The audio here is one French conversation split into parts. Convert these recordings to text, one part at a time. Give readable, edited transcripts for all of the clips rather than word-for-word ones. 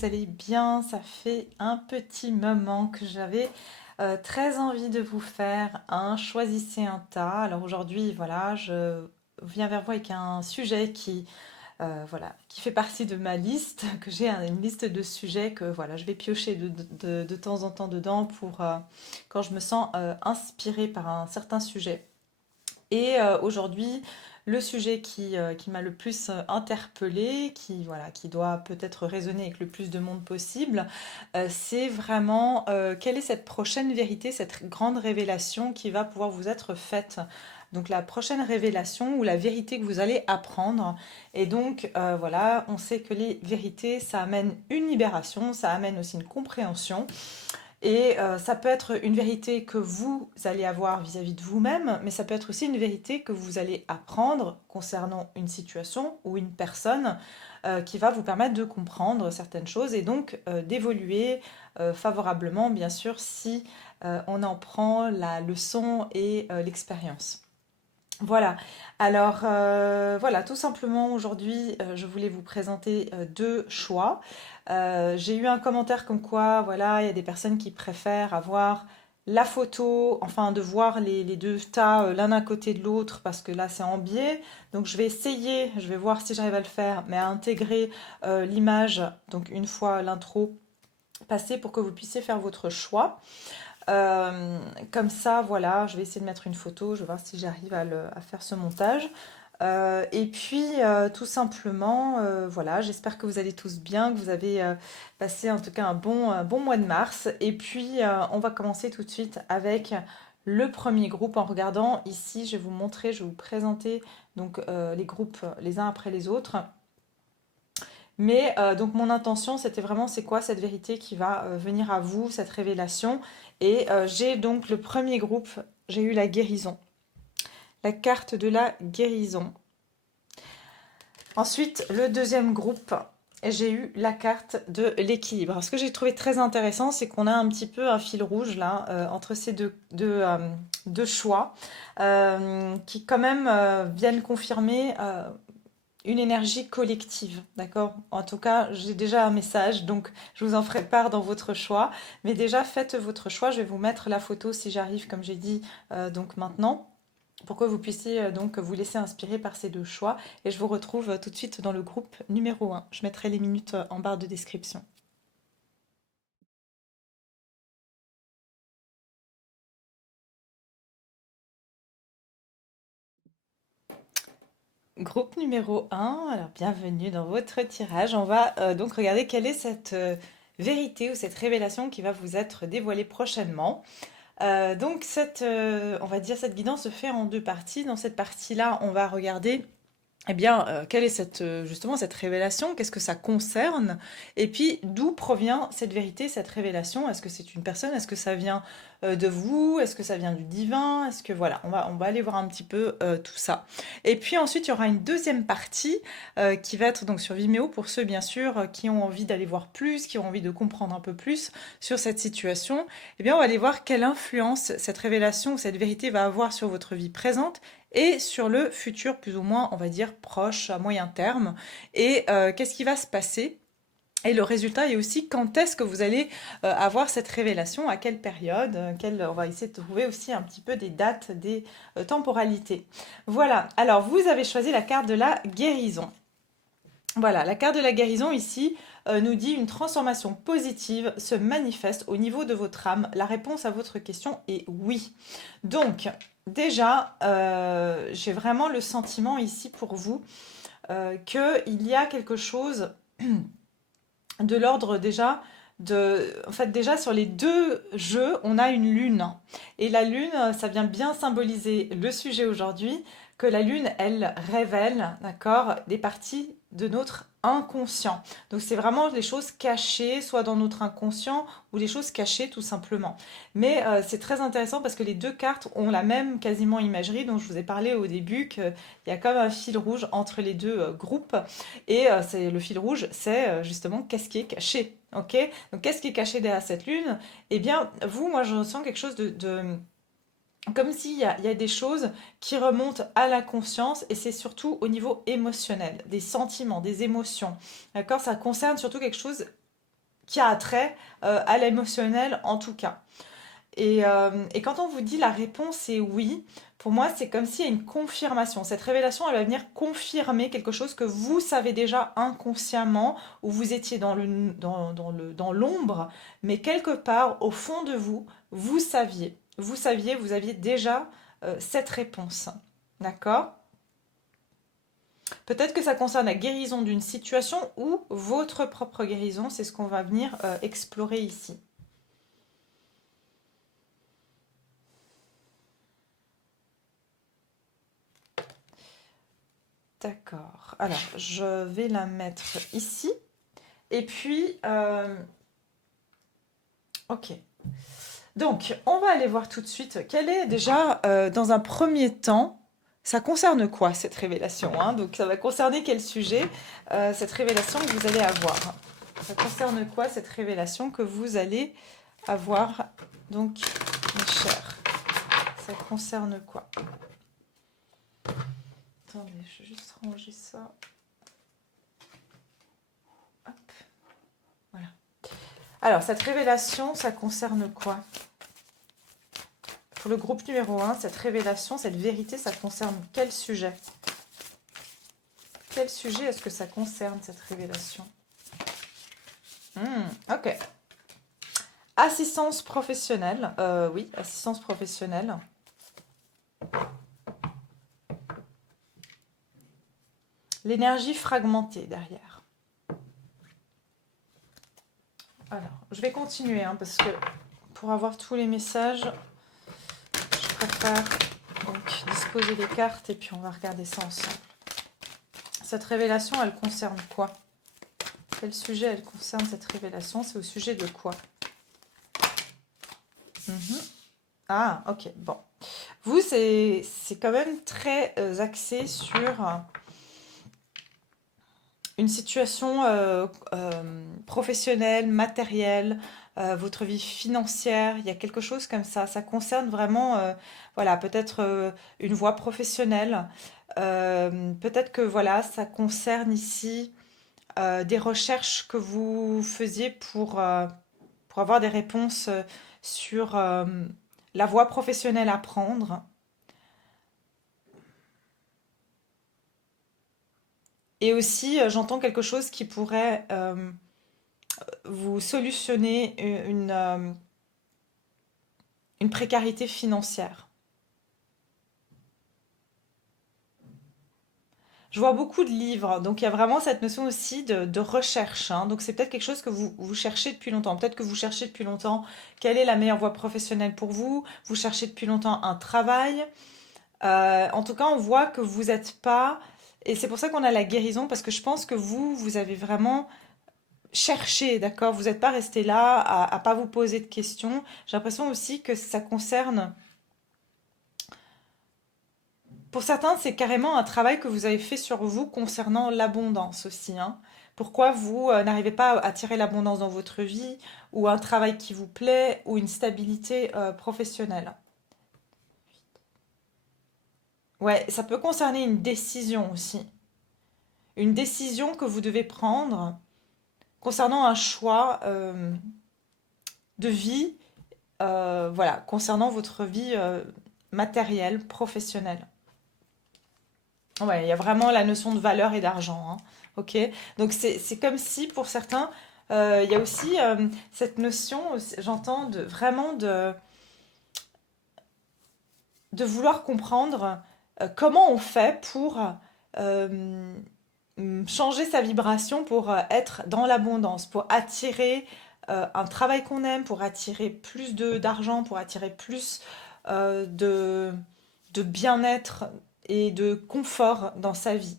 vous allez bien. Ça fait un petit moment que j'avais très envie de vous faire un choisissez un tas. Alors aujourd'hui, voilà, je viens vers vous avec un sujet voilà, qui fait partie de ma liste, que j'ai une liste de sujets que voilà, je vais piocher de temps en temps dedans pour quand je me sens inspirée par un certain sujet. Et aujourd'hui, le sujet qui m'a le plus interpellée, voilà, qui doit peut-être résonner avec le plus de monde possible, c'est vraiment quelle est cette prochaine vérité, cette grande révélation qui va pouvoir vous être faite. Donc la prochaine révélation ou la vérité que vous allez apprendre. Et donc voilà, on sait que les vérités, ça amène une libération, ça amène aussi une compréhension. Et ça peut être une vérité que vous allez avoir vis-à-vis de vous-même, mais ça peut être aussi une vérité que vous allez apprendre concernant une situation ou une personne qui va vous permettre de comprendre certaines choses et donc d'évoluer favorablement, bien sûr, si on en prend la leçon et l'expérience. Voilà, alors voilà, tout simplement aujourd'hui, je voulais vous présenter deux choix. J'ai eu un commentaire comme quoi, voilà, il y a des personnes qui préfèrent avoir la photo, enfin de voir les deux tas l'un à côté de l'autre parce que là c'est en biais. Donc je vais essayer, je vais voir si j'arrive à le faire, mais à intégrer l'image, donc une fois l'intro passée pour que vous puissiez faire votre choix. Comme ça, voilà, je vais essayer de mettre une photo, je vais voir si j'arrive à faire ce montage. Et puis, tout simplement, voilà, j'espère que vous allez tous bien, que vous avez passé en tout cas un bon mois de mars. Et puis, on va commencer tout de suite avec le premier groupe en regardant ici, je vais vous montrer, je vais vous présenter donc, les groupes les uns après les autres. Mais donc mon intention, c'était vraiment, c'est quoi cette vérité qui va venir à vous, cette révélation. Et j'ai donc le premier groupe, j'ai eu la guérison, la carte de la guérison. Ensuite, le deuxième groupe, j'ai eu la carte de l'équilibre. Ce que j'ai trouvé très intéressant, c'est qu'on a un petit peu un fil rouge là entre ces deux choix qui quand même viennent confirmer une énergie collective, d'accord? En tout cas, j'ai déjà un message, donc je vous en ferai part dans votre choix. Mais déjà, faites votre choix. Je vais vous mettre la photo si j'arrive, comme j'ai dit, donc maintenant, pour que vous puissiez donc vous laisser inspirer par ces deux choix. Et je vous retrouve tout de suite dans le groupe numéro un. Je mettrai les minutes en barre de description. Groupe numéro un. Alors bienvenue dans votre tirage. On va donc regarder quelle est cette vérité ou cette révélation qui va vous être dévoilée prochainement. Donc on va dire cette guidance se fait en deux parties. Dans cette partie-là, on va regarder eh bien, quelle est justement cette révélation? Qu'est-ce que ça concerne? Et puis, d'où provient cette vérité, cette révélation? Est-ce que c'est une personne? Est-ce que ça vient de vous? Est-ce que ça vient du divin? Est-ce que voilà, on va aller voir un petit peu tout ça. Et puis ensuite, il y aura une deuxième partie qui va être donc sur Vimeo pour ceux bien sûr qui ont envie d'aller voir plus, qui ont envie de comprendre un peu plus sur cette situation. Eh bien, on va aller voir quelle influence cette révélation ou cette vérité va avoir sur votre vie présente et sur le futur plus ou moins, on va dire, proche, à moyen terme. Et qu'est-ce qui va se passer? Et le résultat est aussi quand est-ce que vous allez avoir cette révélation, à quelle période, on va essayer de trouver aussi un petit peu des dates, des temporalités. Voilà, alors vous avez choisi la carte de la guérison. Voilà, la carte de la guérison ici nous dit une transformation positive se manifeste au niveau de votre âme. La réponse à votre question est oui. Donc, déjà, j'ai vraiment le sentiment ici pour vous qu'il y a quelque chose de l'ordre déjà en fait, déjà sur les deux jeux, on a une lune. Et la lune, ça vient bien symboliser le sujet aujourd'hui, que la lune, elle révèle, d'accord, des parties de notre inconscient. Donc c'est vraiment les choses cachées, soit dans notre inconscient ou les choses cachées tout simplement. Mais c'est très intéressant parce que les deux cartes ont la même quasiment imagerie dont je vous ai parlé au début, qu'il y a comme un fil rouge entre les deux groupes. Et le fil rouge, c'est justement qu'est-ce qui est caché. Ok? Donc qu'est-ce qui est caché derrière cette lune? Eh bien, moi je ressens quelque chose comme il y a des choses qui remontent à la conscience et c'est surtout au niveau émotionnel, des sentiments, des émotions. D'accord? Ça concerne surtout quelque chose qui a trait à l'émotionnel en tout cas. Et quand on vous dit la réponse est oui, pour moi, c'est comme s'il y a une confirmation. Cette révélation, elle va venir confirmer quelque chose que vous savez déjà inconsciemment, où vous étiez dans l'ombre, mais quelque part, au fond de vous, vous saviez. Vous saviez, vous aviez déjà cette réponse. D'accord? Peut-être que ça concerne la guérison d'une situation ou votre propre guérison. C'est ce qu'on va venir explorer ici. D'accord. Alors, je vais la mettre ici. Et puis, ok. Donc, on va aller voir tout de suite quelle est déjà, dans un premier temps, ça concerne quoi cette révélation, hein. Donc, ça va concerner quel sujet, cette révélation que vous allez avoir. Ça concerne quoi cette révélation que vous allez avoir, donc, mes chers? Ça concerne quoi? Attendez, je vais juste ranger ça. Hop, voilà. Alors, cette révélation, ça concerne quoi? Pour le groupe numéro 1, cette révélation, cette vérité, ça concerne quel sujet? Quel sujet est-ce que ça concerne, cette révélation? Ok. Assistance professionnelle. Oui, assistance professionnelle. L'énergie fragmentée derrière. Alors, je vais continuer, hein, parce que pour avoir tous les messages, je préfère donc disposer les cartes et puis on va regarder ça ensemble. Cette révélation, elle concerne quoi? Quel sujet elle concerne, cette révélation? C'est au sujet de quoi? Ah, ok, bon. Vous, c'est quand même très axé sur une situation professionnelle, matérielle, votre vie financière. Il y a quelque chose comme ça. Ça concerne vraiment, voilà, peut-être une voie professionnelle. Peut-être que, voilà, ça concerne ici des recherches que vous faisiez pour avoir des réponses sur la voie professionnelle à prendre. Et aussi, j'entends quelque chose qui pourrait vous solutionner une précarité financière. Je vois beaucoup de livres, donc il y a vraiment cette notion aussi de recherche, hein. Donc c'est peut-être quelque chose que vous cherchez depuis longtemps. Peut-être que vous cherchez depuis longtemps quelle est la meilleure voie professionnelle pour vous. Vous cherchez depuis longtemps un travail. En tout cas, on voit que vous n'êtes pas... Et c'est pour ça qu'on a la guérison, parce que je pense que vous avez vraiment cherché, d'accord? Vous n'êtes pas resté là à pas vous poser de questions. J'ai l'impression aussi que ça concerne... Pour certains, c'est carrément un travail que vous avez fait sur vous concernant l'abondance aussi, hein. Pourquoi vous n'arrivez pas à attirer l'abondance dans votre vie, ou un travail qui vous plaît, ou une stabilité professionnelle. Ouais, ça peut concerner une décision aussi. Une décision que vous devez prendre concernant un choix de vie, voilà, concernant votre vie matérielle, professionnelle. Ouais, il y a vraiment la notion de valeur et d'argent, hein. Ok, donc c'est comme si pour certains, il y a aussi cette notion, j'entends vraiment de vouloir comprendre comment on fait pour euh, changer sa vibration, pour être dans l'abondance, pour attirer un travail qu'on aime, pour attirer plus d'argent, pour attirer plus de bien-être et de confort dans sa vie.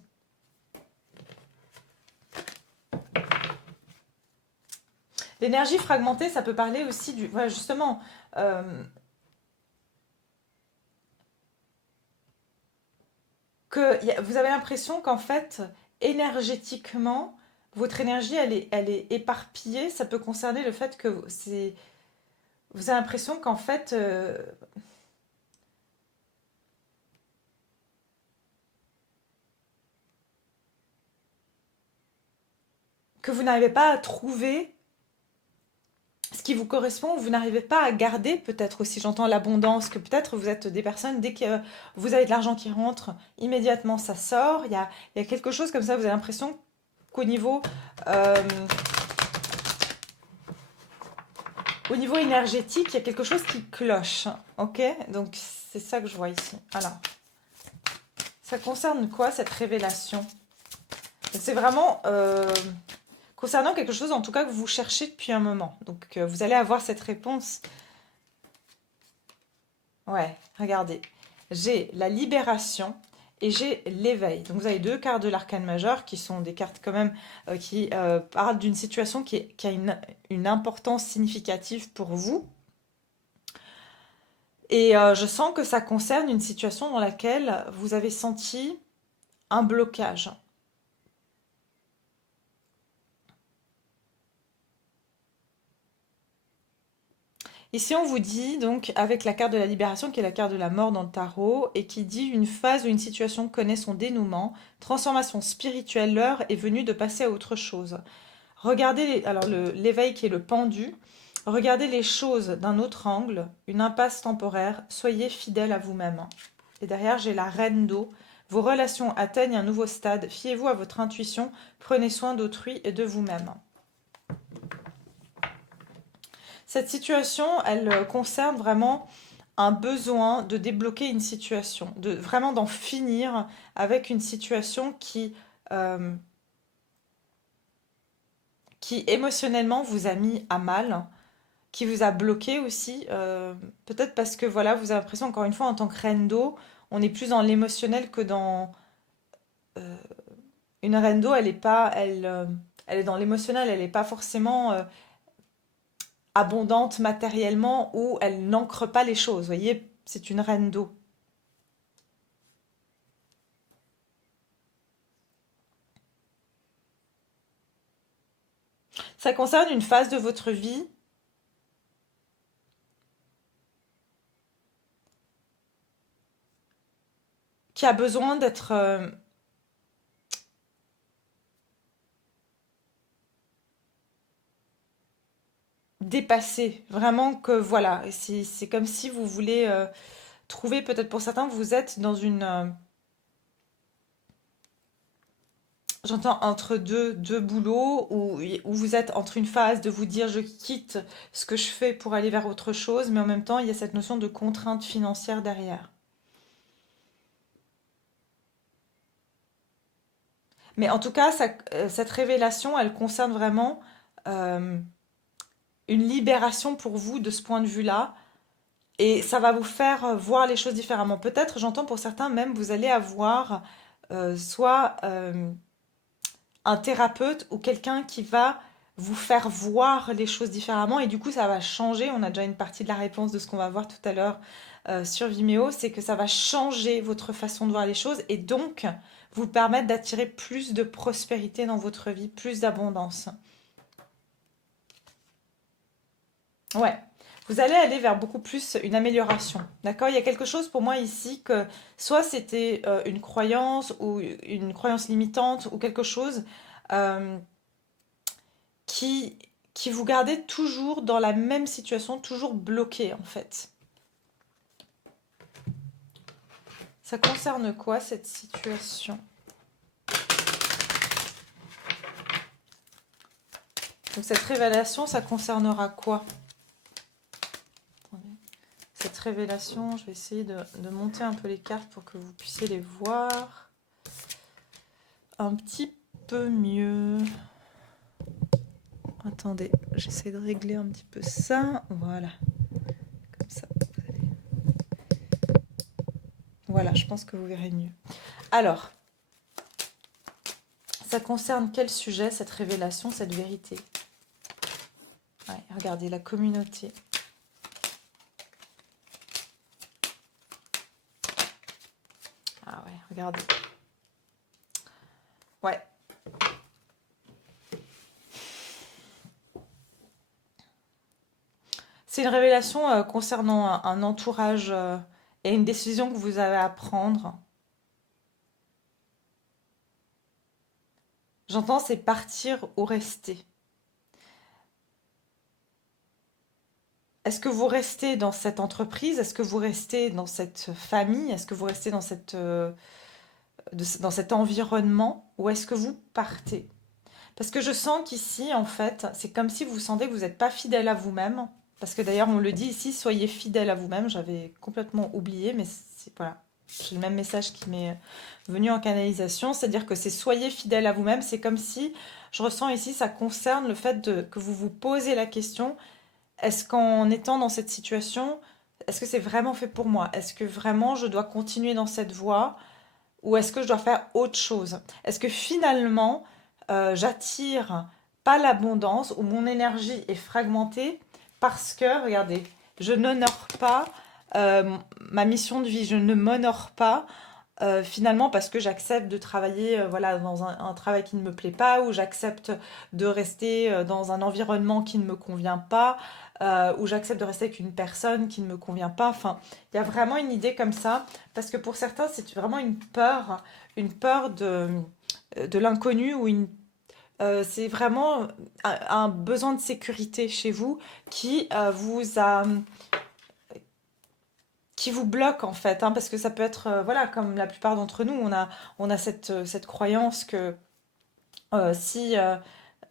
L'énergie fragmentée, ça peut parler aussi du... Voilà, justement, euh, vous avez l'impression qu'en fait, énergétiquement, votre énergie, elle est éparpillée. Ça peut concerner le fait que vous avez l'impression qu'en fait, que vous n'arrivez pas à trouver, ce qui vous correspond, vous n'arrivez pas à garder, peut-être aussi, j'entends l'abondance, que peut-être vous êtes des personnes, dès que vous avez de l'argent qui rentre, immédiatement ça sort. Il y a quelque chose comme ça, vous avez l'impression qu'au niveau, euh, au niveau énergétique, il y a quelque chose qui cloche. Ok? Donc c'est ça que je vois ici. Alors, ça concerne quoi cette révélation? C'est vraiment concernant quelque chose, en tout cas, que vous cherchez depuis un moment. Donc, vous allez avoir cette réponse. Ouais, regardez. J'ai la libération et j'ai l'éveil. Donc, vous avez deux cartes de l'arcane majeur qui sont des cartes quand même qui parlent d'une situation qui a une importance significative pour vous. Et je sens que ça concerne une situation dans laquelle vous avez senti un blocage. Ici, on vous dit, donc, avec la carte de la libération, qui est la carte de la mort dans le tarot, et qui dit une phase ou une situation connaît son dénouement, transformation spirituelle, l'heure est venue de passer à autre chose. Regardez, alors l'éveil qui est le pendu, regardez les choses d'un autre angle, une impasse temporaire, soyez fidèle à vous-même. Et derrière, j'ai la reine d'eau. Vos relations atteignent un nouveau stade, fiez-vous à votre intuition, prenez soin d'autrui et de vous-même. Cette situation, elle concerne vraiment un besoin de débloquer une situation, de vraiment d'en finir avec une situation euh, qui émotionnellement vous a mis à mal, qui vous a bloqué aussi. Peut-être parce que voilà, vous avez l'impression, encore une fois, en tant que reine d'eau, on est plus dans l'émotionnel que dans euh, une reine d'eau. Elle est dans l'émotionnel, elle n'est pas forcément abondante matériellement ou elle n'ancre pas les choses. Vous voyez, c'est une reine d'eau. Ça concerne une phase de votre vie qui a besoin d'être dépassée. Vraiment que voilà, c'est comme si vous voulez trouver, peut-être pour certains, vous êtes dans j'entends entre deux boulots, où vous êtes entre une phase de vous dire je quitte ce que je fais pour aller vers autre chose, mais en même temps, il y a cette notion de contrainte financière derrière. Mais en tout cas, cette révélation, elle concerne vraiment euh, une libération pour vous de ce point de vue-là. Et ça va vous faire voir les choses différemment. Peut-être, j'entends pour certains même, vous allez avoir soit un thérapeute ou quelqu'un qui va vous faire voir les choses différemment. Et du coup, ça va changer. On a déjà une partie de la réponse de ce qu'on va voir tout à l'heure sur Vimeo. C'est que ça va changer votre façon de voir les choses et donc vous permettre d'attirer plus de prospérité dans votre vie, plus d'abondance. Ouais. Vous allez aller vers beaucoup plus une amélioration. D'accord? Il y a quelque chose pour moi ici que soit c'était une croyance ou une croyance limitante ou quelque chose euh, qui, qui vous gardait toujours dans la même situation, toujours bloqué en fait. Ça concerne quoi cette situation? Donc cette révélation, ça concernera quoi? Attendez. Cette révélation, je vais essayer de monter un peu les cartes pour que vous puissiez les voir un petit peu mieux. Attendez, j'essaie de régler un petit peu ça. Voilà, comme ça. Voilà, je pense que vous verrez mieux. Alors, ça concerne quel sujet, cette révélation, cette vérité? Ouais, regardez, la communauté. Ah ouais, regardez. Ouais. C'est une révélation concernant un entourage et une décision que vous avez à prendre. J'entends, c'est partir ou rester. Est-ce que vous restez dans cette entreprise? Est-ce que vous restez dans cette famille? Est-ce que vous restez dans dans cet environnement? Ou est-ce que vous partez? Parce que je sens qu'ici, en fait, c'est comme si vous sentez que vous n'êtes pas fidèle à vous-même. Parce que d'ailleurs, on le dit ici, soyez fidèle à vous-même. J'avais complètement oublié, mais voilà. J'ai le même message qui m'est venu en canalisation. C'est-à-dire que c'est soyez fidèle à vous-même. C'est comme si, je ressens ici, ça concerne le fait que vous vous posez la question, est-ce qu'en étant dans cette situation, est-ce que c'est vraiment fait pour moi? Est-ce que vraiment je dois continuer dans cette voie? Ou est-ce que je dois faire autre chose? Est-ce que finalement, j'attire pas l'abondance ou mon énergie est fragmentée parce que, regardez, je n'honore pas ma mission de vie, je ne m'honore pas finalement parce que j'accepte de travailler voilà, dans un travail qui ne me plaît pas ou j'accepte de rester dans un environnement qui ne me convient pas ou j'accepte de rester avec une personne qui ne me convient pas. Enfin, il y a vraiment une idée comme ça parce que pour certains, c'est vraiment une peur de l'inconnu ou c'est vraiment un besoin de sécurité chez vous qui qui vous bloque en fait, hein, parce que ça peut être, voilà, comme la plupart d'entre nous, on a cette croyance que si,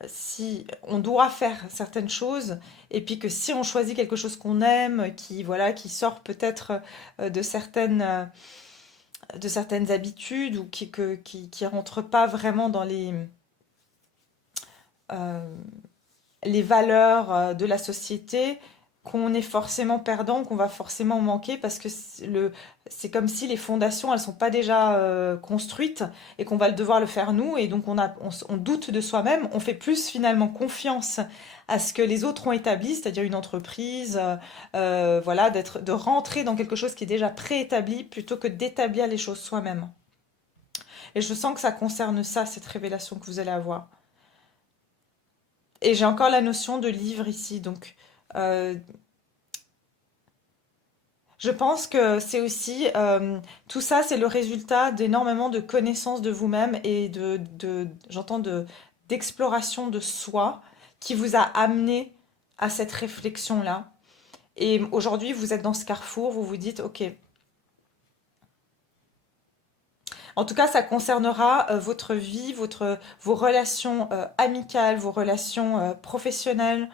si on doit faire certaines choses, et puis que si on choisit quelque chose qu'on aime, qui, voilà, qui sort peut-être de certaines habitudes ou qui rentre pas vraiment dans euh, les valeurs de la société, qu'on est forcément perdant, qu'on va forcément manquer parce que c'est comme si les fondations elles sont pas déjà construites et qu'on va devoir le faire nous et donc on doute de soi-même, on fait plus finalement confiance à ce que les autres ont établi, c'est-à-dire une entreprise, voilà, de rentrer dans quelque chose qui est déjà préétabli plutôt que d'établir les choses soi-même. Et je sens que ça concerne ça, cette révélation que vous allez avoir. Et j'ai encore la notion de livre ici, donc euh, je pense que c'est aussi tout ça, c'est le résultat d'énormément de connaissances de vous-même et j'entends d'exploration de soi qui vous a amené à cette réflexion-là. Et aujourd'hui, vous êtes dans ce carrefour, vous vous dites, ok. En tout cas, ça concernera votre vie, vos relations amicales, vos relations professionnelles.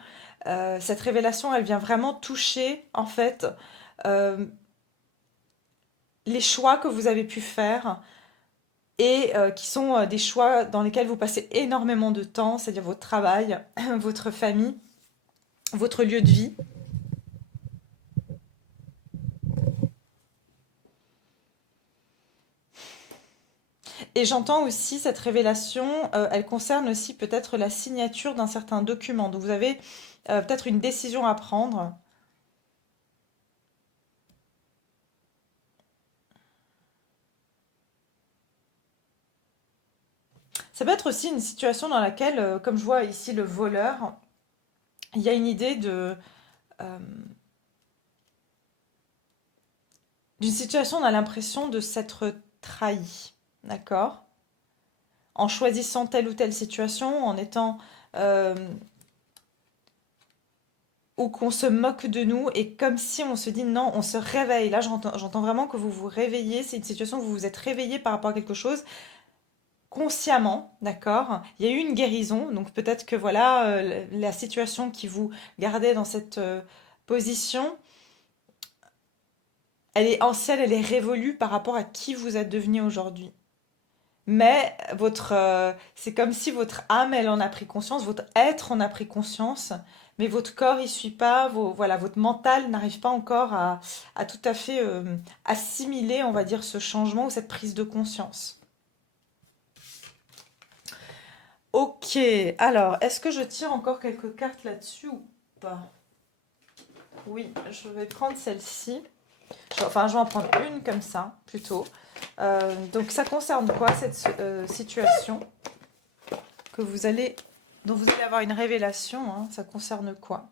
Cette révélation, elle vient vraiment toucher, en fait, euh, les choix que vous avez pu faire et qui sont des choix dans lesquels vous passez énormément de temps, c'est-à-dire votre travail, votre famille, votre lieu de vie. Et j'entends aussi cette révélation, elle concerne aussi peut-être la signature d'un certain document. Donc vous avez peut-être une décision à prendre. Ça peut être aussi une situation dans laquelle, comme je vois ici le voleur, il y a une idée euh, d'une situation, on a l'impression de s'être trahi. D'accord? En choisissant telle ou telle situation, en étant euh, ou qu'on se moque de nous et comme si on se dit non, on se réveille. Là, j'entends vraiment que vous vous réveillez. C'est une situation où vous vous êtes réveillé par rapport à quelque chose consciemment, d'accord? Il y a eu une guérison, donc peut-être que voilà, la situation qui vous gardait dans cette position, elle est ancienne, elle est révolue par rapport à qui vous êtes devenu aujourd'hui. Mais c'est comme si votre âme, elle en a pris conscience, votre être en a pris conscience, mais votre corps, il suit pas, voilà, votre mental n'arrive pas encore à tout à fait assimiler, on va dire, ce changement ou cette prise de conscience. Ok, alors, est-ce que je tire encore quelques cartes là-dessus ou pas? Oui, je vais prendre celle-ci. Enfin, je vais en prendre une comme ça, plutôt. Donc, ça concerne quoi, cette situation? Que vous allez, dont vous allez avoir une révélation, hein, ça concerne quoi?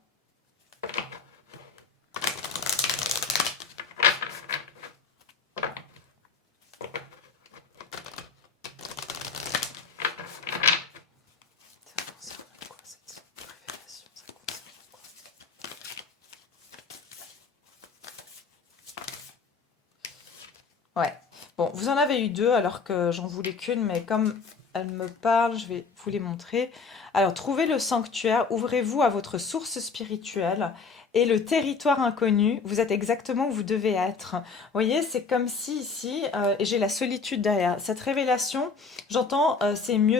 Ça concerne quoi cette révélation? Ça concerne quoi? Bon, vous en avez eu deux alors que j'en voulais qu'une, mais comme elle me parle, je vais vous les montrer. Alors, trouvez le sanctuaire, ouvrez-vous à votre source spirituelle et le territoire inconnu, vous êtes exactement où vous devez être. Vous voyez, c'est comme si ici, et j'ai la solitude derrière. Cette révélation, j'entends, c'est mieux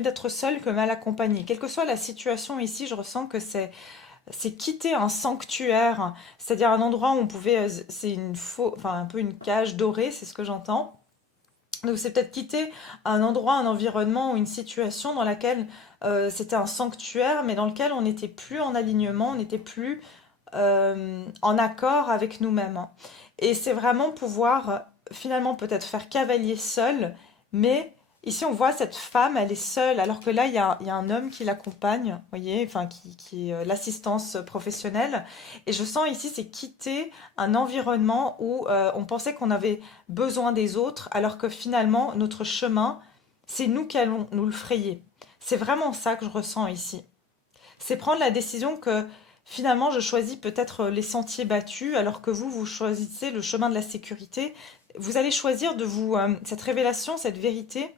d'être seul que mal accompagné. Quelle que soit la situation ici, je ressens que c'est quitter un sanctuaire, c'est-à-dire un endroit où on pouvait, c'est enfin un peu une cage dorée, c'est ce que j'entends. Donc c'est peut-être quitter un endroit, un environnement ou une situation dans laquelle c'était un sanctuaire, mais dans lequel on n'était plus en alignement, on n'était plus en accord avec nous-mêmes, hein. Et c'est vraiment pouvoir finalement peut-être faire cavalier seul, mais ici on voit cette femme, elle est seule, alors que là il y a un homme qui l'accompagne, vous voyez, enfin qui est l'assistance professionnelle. Et je sens ici c'est quitter un environnement où on pensait qu'on avait besoin des autres, alors que finalement notre chemin, c'est nous qui allons nous le frayer. C'est vraiment ça que je ressens ici. C'est prendre la décision que finalement je choisis peut-être les sentiers battus alors que vous choisissez le chemin de la sécurité. Vous allez choisir de vous... cette révélation, cette vérité,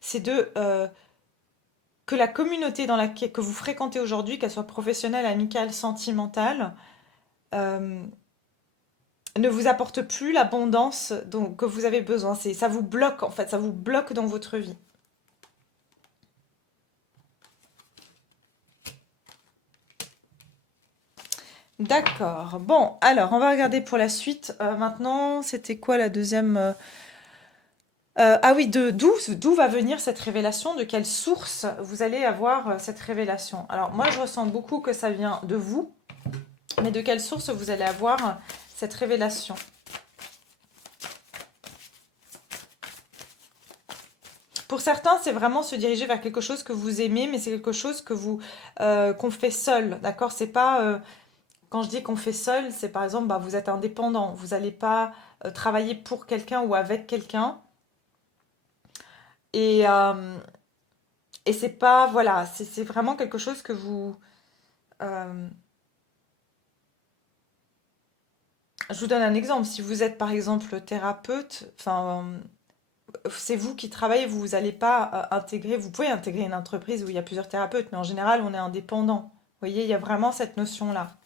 c'est que la communauté dans laquelle que vous fréquentez aujourd'hui, qu'elle soit professionnelle, amicale, sentimentale, euh, ne vous apporte plus l'abondance que vous avez besoin. Ça vous bloque en fait, ça vous bloque dans votre vie. D'accord. Bon, alors on va regarder pour la suite. Maintenant, c'était quoi la deuxième ah oui, d'où va venir cette révélation? De quelle source vous allez avoir cette révélation? Alors moi, je ressens beaucoup que ça vient de vous, mais de quelle source vous allez avoir cette révélation? Pour certains, c'est vraiment se diriger vers quelque chose que vous aimez, mais c'est quelque chose qu'on fait seul, d'accord? C'est pas quand je dis qu'on fait seul, c'est par exemple, bah, vous êtes indépendant, vous n'allez pas travailler pour quelqu'un ou avec quelqu'un. Et, euh, et c'est pas, voilà, c'est vraiment quelque chose que vous... euh, je vous donne un exemple. Si vous êtes par exemple thérapeute, enfin, c'est vous qui travaillez, vous n'allez pas intégrer, vous pouvez intégrer une entreprise où il y a plusieurs thérapeutes, mais en général, on est indépendant. Vous voyez, il y a vraiment cette notion-là.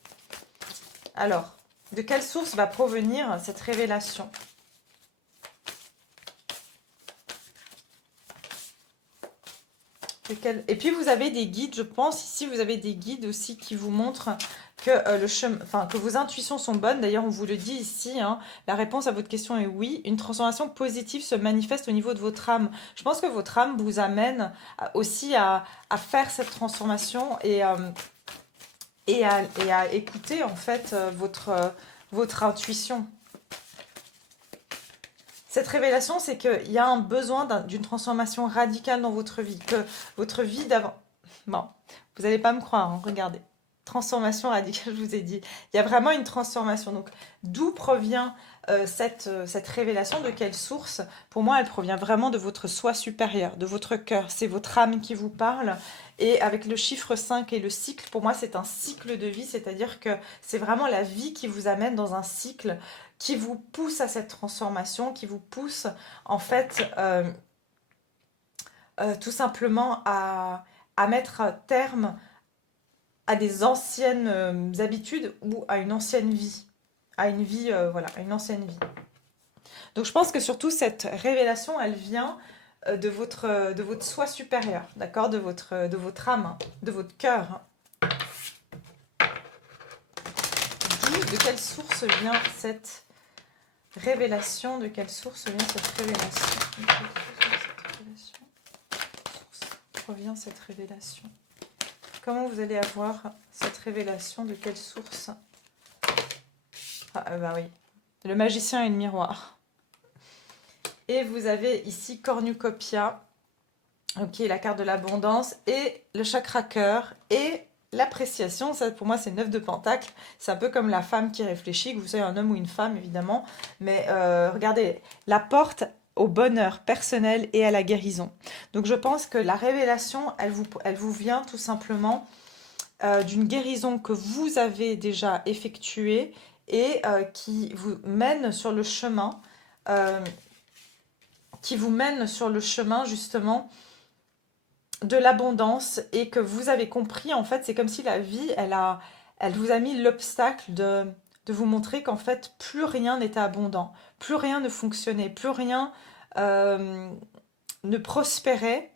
Alors, de quelle source va provenir cette révélation? Et puis vous avez des guides, je pense, ici vous avez des guides aussi qui vous montrent que, enfin, que vos intuitions sont bonnes. D'ailleurs, on vous le dit ici, hein, la réponse à votre question est oui. Une transformation positive se manifeste au niveau de votre âme. Je pense que votre âme vous amène aussi à faire cette transformation et à écouter en fait votre intuition. Cette révélation, c'est qu'il y a un besoin d'une transformation radicale dans votre vie, que votre vie d'avant... Bon, vous n'allez pas me croire, hein, regardez. Transformation radicale, je vous ai dit. Il y a vraiment une transformation. Donc, d'où provient cette révélation? De quelle source? Pour moi, elle provient vraiment de votre soi supérieur, de votre cœur. C'est votre âme qui vous parle. Et avec le chiffre 5 et le cycle, pour moi, c'est un cycle de vie. C'est-à-dire que c'est vraiment la vie qui vous amène dans un cycle qui vous pousse à cette transformation, qui vous pousse en fait tout simplement à mettre un terme à des anciennes habitudes ou à une ancienne vie, à une vie, voilà, à une ancienne vie. Donc je pense que surtout cette révélation, elle vient de votre soi supérieur, d'accord, de votre âme, hein, de votre cœur. De quelle source vient cette révélation? De quelle source vient cette révélation? De quelle source provient cette révélation? Comment vous allez avoir cette révélation? De quelle source? Ah, bah oui. Le magicien et le miroir. Et vous avez ici Cornucopia, ok, la carte de l'abondance, et le chakra cœur, et l'appréciation. Ça, pour moi, c'est 9 de Pentacle. C'est un peu comme la femme qui réfléchit, que vous soyez un homme ou une femme, évidemment. Mais regardez, la porte au bonheur personnel et à la guérison. Donc, je pense que la révélation, elle vous vient tout simplement d'une guérison que vous avez déjà effectuée et qui vous mène sur le chemin. euh, qui vous mène sur le chemin justement de l'abondance et que vous avez compris, en fait, c'est comme si la vie, elle vous a mis l'obstacle de vous montrer qu'en fait, plus rien n'était abondant, plus rien ne fonctionnait, plus rien euh, ne prospérait.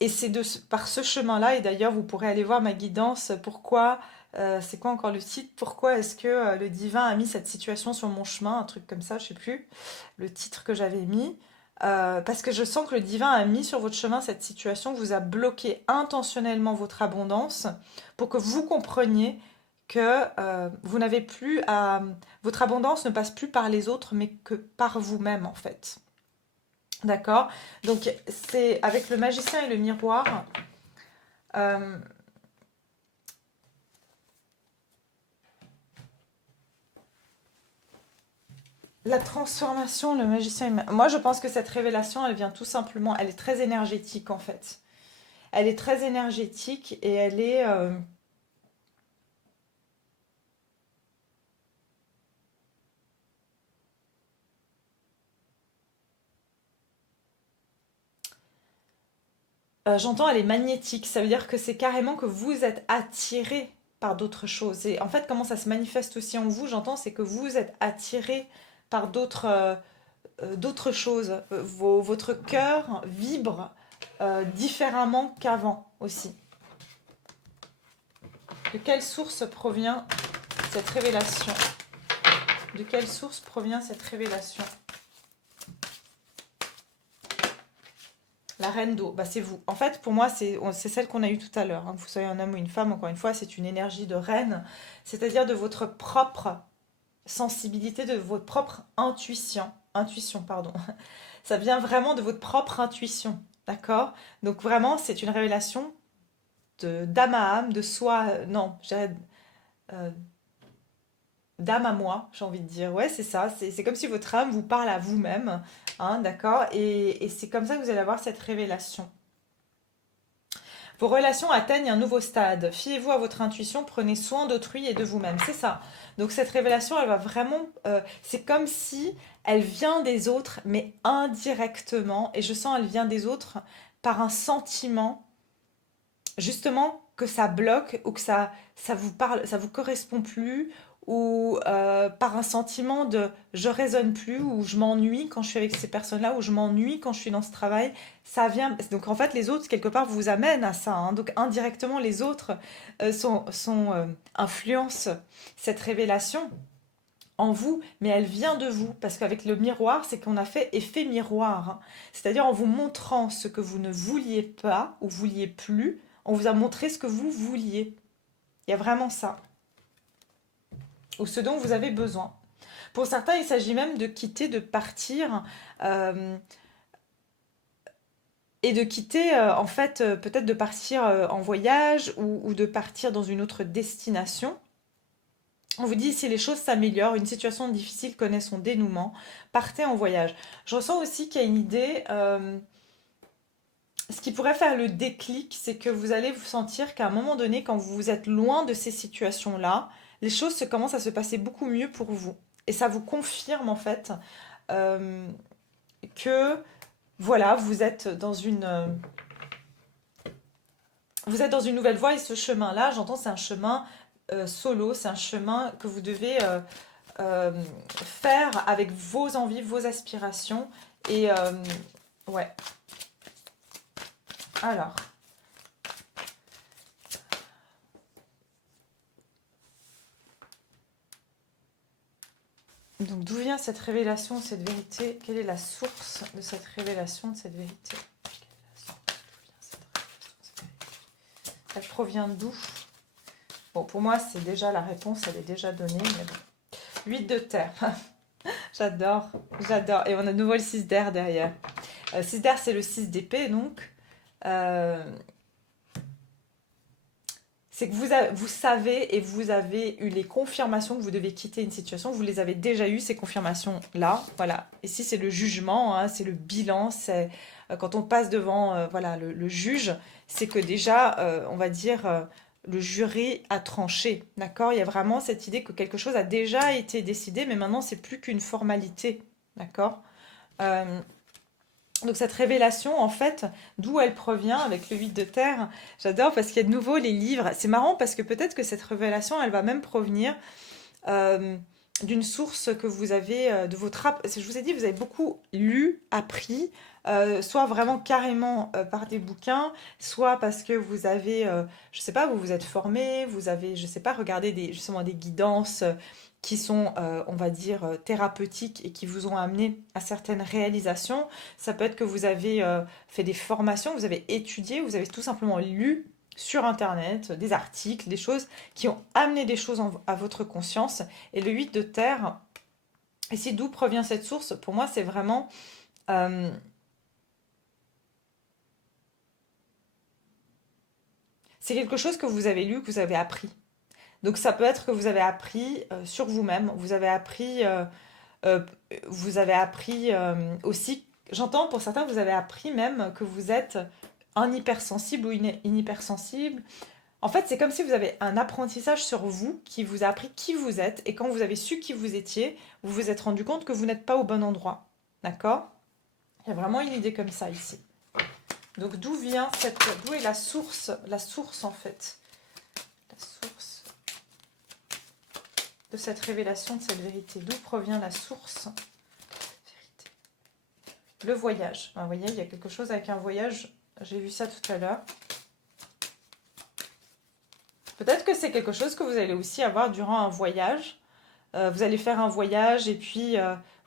Et c'est par ce chemin-là, et d'ailleurs, vous pourrez aller voir ma guidance, pourquoi, c'est quoi encore le titre, pourquoi est-ce que le divin a mis cette situation sur mon chemin, un truc comme ça, je sais plus, le titre que j'avais mis. Parce que je sens que le divin a mis sur votre chemin cette situation, vous a bloqué intentionnellement votre abondance pour que vous compreniez que vous n'avez plus à... Votre abondance ne passe plus par les autres, mais que par vous-même, en fait. D'accord? Donc, c'est avec le magicien et le miroir. euh, la transformation, le magicien Moi, je pense que cette révélation, elle vient tout simplement... Elle est très énergétique, en fait. Elle est très énergétique et elle est... j'entends, elle est magnétique. Ça veut dire que c'est carrément que vous êtes attiré par d'autres choses. Et en fait, comment ça se manifeste aussi en vous, j'entends, c'est que vous êtes attiré par d'autres choses. Votre cœur vibre différemment qu'avant aussi. De quelle source provient cette révélation? De quelle source provient cette révélation? La reine d'eau, bah c'est vous. En fait, pour moi, c'est celle qu'on a eue tout à l'heure, hein. Que vous soyez un homme ou une femme, encore une fois, c'est une énergie de reine, c'est-à-dire de votre propre sensibilité, de votre propre intuition. Intuition, pardon. Ça vient vraiment de votre propre intuition, d'accord? Donc vraiment, c'est une révélation d'âme à âme, de soi, non, je dirais euh, d'âme à moi, j'ai envie de dire. Ouais, c'est ça. C'est comme si votre âme vous parle à vous-même, hein, d'accord? Et c'est comme ça que vous allez avoir cette révélation. Vos relations atteignent un nouveau stade. Fiez-vous à votre intuition, prenez soin d'autrui et de vous-même. C'est ça. Donc cette révélation, elle va vraiment... c'est comme si elle vient des autres, mais indirectement. Et je sens elle vient des autres par un sentiment, justement, que ça bloque ou que ça vous parle, ça vous correspond plus, ou par un sentiment de je raisonne plus, ou je m'ennuie quand je suis avec ces personnes-là, ou je m'ennuie quand je suis dans ce travail. Ça vient. Donc en fait, les autres, quelque part, vous amènent à ça, hein. Donc indirectement, les autres influencent cette révélation en vous, mais elle vient de vous, parce qu'avec le miroir, c'est qu'on a fait effet miroir, hein. C'est-à-dire en vous montrant ce que vous ne vouliez pas ou vouliez plus, on vous a montré ce que vous vouliez. Il y a vraiment ça, ou ce dont vous avez besoin. Pour certains, il s'agit même de quitter, de partir, euh, et de quitter, en fait, peut-être de partir en voyage ou de partir dans une autre destination. On vous dit, si les choses s'améliorent, une situation difficile connaît son dénouement, partez en voyage. Je ressens aussi qu'il y a une idée, ce qui pourrait faire le déclic, c'est que vous allez vous sentir qu'à un moment donné, quand vous êtes loin de ces situations-là, les choses commencent à se passer beaucoup mieux pour vous. Et ça vous confirme en fait euh, que voilà, vous êtes dans une nouvelle voie et ce chemin-là, j'entends, c'est un chemin solo, c'est un chemin que vous devez euh, faire avec vos envies, vos aspirations. Et ouais, alors. Donc d'où vient cette révélation, cette vérité? Quelle est la source de cette révélation, de cette vérité? Elle provient d'où? Bon, pour moi, c'est déjà la réponse, elle est déjà donnée, mais bon. 8 de terre. J'adore, j'adore. Et on a de nouveau le 6 d'air derrière. 6 d'air, c'est le 6 d'épée, donc. Euh, c'est que vous savez et vous avez eu les confirmations que vous devez quitter une situation. Vous les avez déjà eues, ces confirmations-là. Voilà. Ici, c'est le jugement, hein, c'est le bilan. C'est quand on passe devant voilà, le juge, c'est que déjà, on va dire, le jury a tranché. D'accord? Il y a vraiment cette idée que quelque chose a déjà été décidé, mais maintenant, c'est plus qu'une formalité. D'accord? Euh, Donc cette révélation, en fait, d'où elle provient avec le 8 de terre, j'adore parce qu'il y a de nouveau les livres. C'est marrant parce que peut-être que cette révélation, elle va même provenir euh, d'une source que vous avez de votre... Je vous ai dit, vous avez beaucoup lu, appris, soit vraiment carrément par des bouquins, soit parce que vous avez, je sais pas, vous vous êtes formé, vous avez, je sais pas, regardé justement des guidances qui sont, on va dire, thérapeutiques et qui vous ont amené à certaines réalisations. Ça peut être que vous avez fait des formations, vous avez étudié, vous avez tout simplement lu sur Internet des articles, des choses qui ont amené des choses à votre conscience. Et le 8 de terre, ici d'où provient cette source, pour moi c'est vraiment... euh, c'est quelque chose que vous avez lu, que vous avez appris. Donc ça peut être que vous avez appris sur vous-même, euh, vous avez appris aussi, j'entends pour certains, vous avez appris même que vous êtes un hypersensible ou une hypersensible. En fait, c'est comme si vous avez un apprentissage sur vous qui vous a appris qui vous êtes. Et quand vous avez su qui vous étiez, vous vous êtes rendu compte que vous n'êtes pas au bon endroit. D'accord? Il y a vraiment une idée comme ça ici. Donc d'où est la source en fait, la source de cette révélation, de cette vérité. D'où provient la source? Vérité. Le voyage. Vous voyez, il y a quelque chose avec un voyage. J'ai vu ça tout à l'heure. Peut-être que c'est quelque chose que vous allez aussi avoir durant un voyage. Vous allez faire un voyage et puis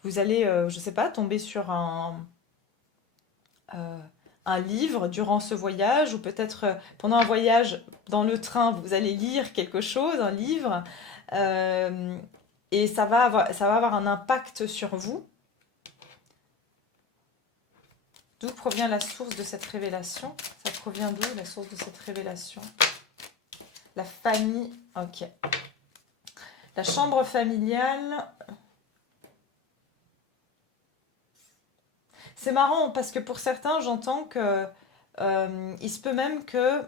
vous allez, je sais pas, tomber sur euh, un livre durant ce voyage ou peut-être pendant un voyage dans le train, vous allez lire quelque chose, un livre, euh, et ça va avoir un impact sur vous. D'où provient la source de cette révélation? Ça provient d'où la source de cette révélation? La famille, ok. La chambre familiale. C'est marrant parce que pour certains, j'entends que il se peut même que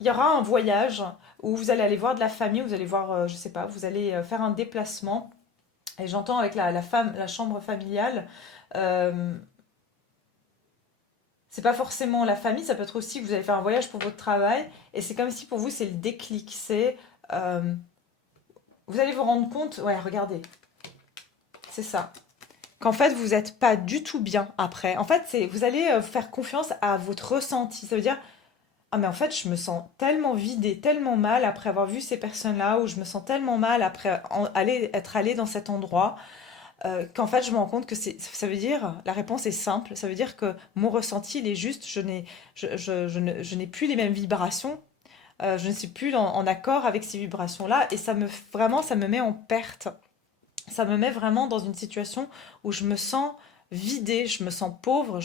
il y aura un voyage où vous allez aller voir de la famille, vous allez voir, je sais pas, vous allez faire un déplacement. Et j'entends avec la chambre familiale, euh, c'est pas forcément la famille, ça peut être aussi que vous allez faire un voyage pour votre travail. Et c'est comme si pour vous, c'est le déclic. Euh, vous allez vous rendre compte, ouais, regardez, c'est ça. Qu'en fait, vous n'êtes pas du tout bien après. En fait, vous allez faire confiance à votre ressenti. Ça veut dire, ah mais en fait, je me sens tellement vidée, tellement mal après avoir vu ces personnes-là, ou je me sens tellement mal après être allée dans cet endroit, qu'en fait, je me rends compte que ça veut dire, la réponse est simple, ça veut dire que mon ressenti, il est juste, je n'ai plus les mêmes vibrations, je ne suis plus en accord avec ces vibrations-là, et vraiment, ça me met en perte. Ça me met vraiment dans une situation où je me sens vidée, je me sens pauvre,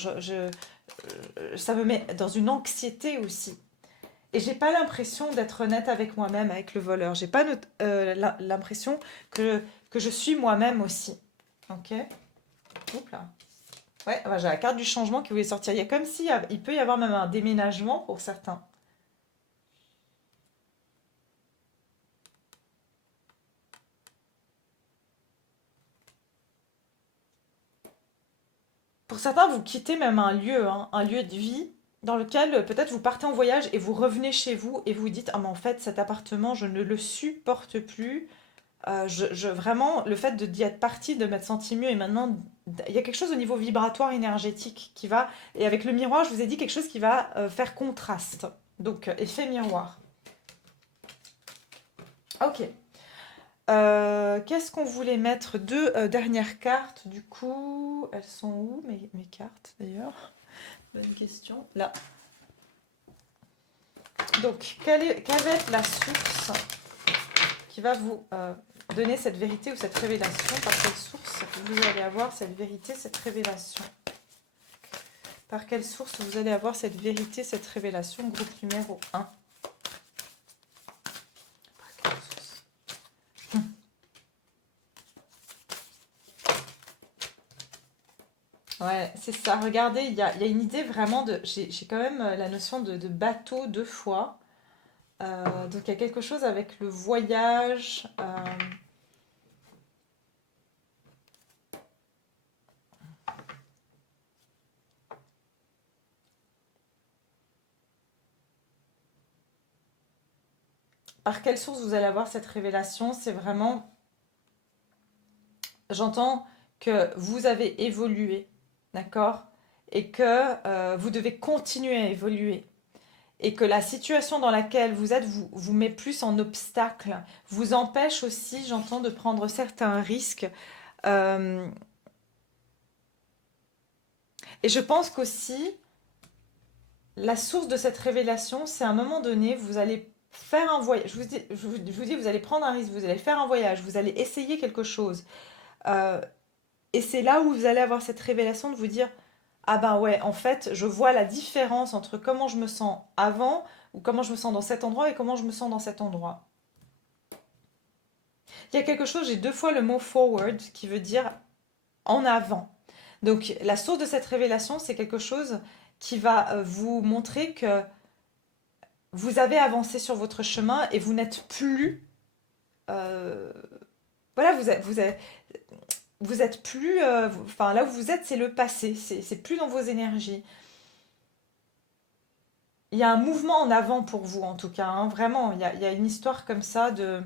ça me met dans une anxiété aussi. Et j'ai pas l'impression d'être honnête avec moi-même, avec le voleur. J'ai pas l'impression que je suis moi-même aussi. Ok? Oups là. Ouais, bah, j'ai la carte du changement qui voulait sortir. Il y a comme si il peut y avoir même un déménagement pour certains. Pour certains, vous quittez même un lieu, hein, un lieu de vie dans lequel peut-être vous partez en voyage et vous revenez chez vous et vous dites, ah mais en fait cet appartement je ne le supporte plus. Vraiment le fait d'y être parti, de m'être senti mieux et maintenant il y a quelque chose au niveau vibratoire énergétique qui va, et avec le miroir je vous ai dit quelque chose qui va faire contraste. Donc effet miroir. Ok. Qu'est-ce qu'on voulait mettre? Deux dernières cartes, du coup. Elles sont où mes cartes d'ailleurs? Bonne question. Là. Donc, quelle va être la source qui va vous donner cette vérité ou cette révélation? Par quelle source vous allez avoir cette vérité, cette révélation? Par quelle source vous allez avoir cette vérité, cette révélation? Groupe numéro 1. Ouais, c'est ça. Regardez, il y a une idée vraiment de... J'ai quand même la notion de bateau deux fois. Donc il y a quelque chose avec le voyage. par quelle source vous allez avoir cette révélation? C'est vraiment, j'entends que vous avez évolué, d'accord? Et que vous devez continuer à évoluer. Et que la situation dans laquelle vous êtes vous met plus en obstacle, vous empêche aussi, j'entends, de prendre certains risques. Euh, et je pense qu'aussi, la source de cette révélation, c'est à un moment donné, vous allez faire un voyage. Je vous dis, vous allez prendre un risque, vous allez faire un voyage, vous allez essayer quelque chose. Euh, et c'est là où vous allez avoir cette révélation de vous dire, ah ben ouais, en fait, je vois la différence entre comment je me sens avant, ou comment je me sens dans cet endroit, et comment je me sens dans cet endroit. Il y a quelque chose, j'ai deux fois le mot forward qui veut dire en avant. Donc la source de cette révélation, c'est quelque chose qui va vous montrer que vous avez avancé sur votre chemin et vous n'êtes plus... euh, voilà, vous êtes plus... enfin, là où vous êtes, c'est le passé, c'est plus dans vos énergies. Il y a un mouvement en avant pour vous, en tout cas, hein, vraiment. Il y a une histoire comme ça de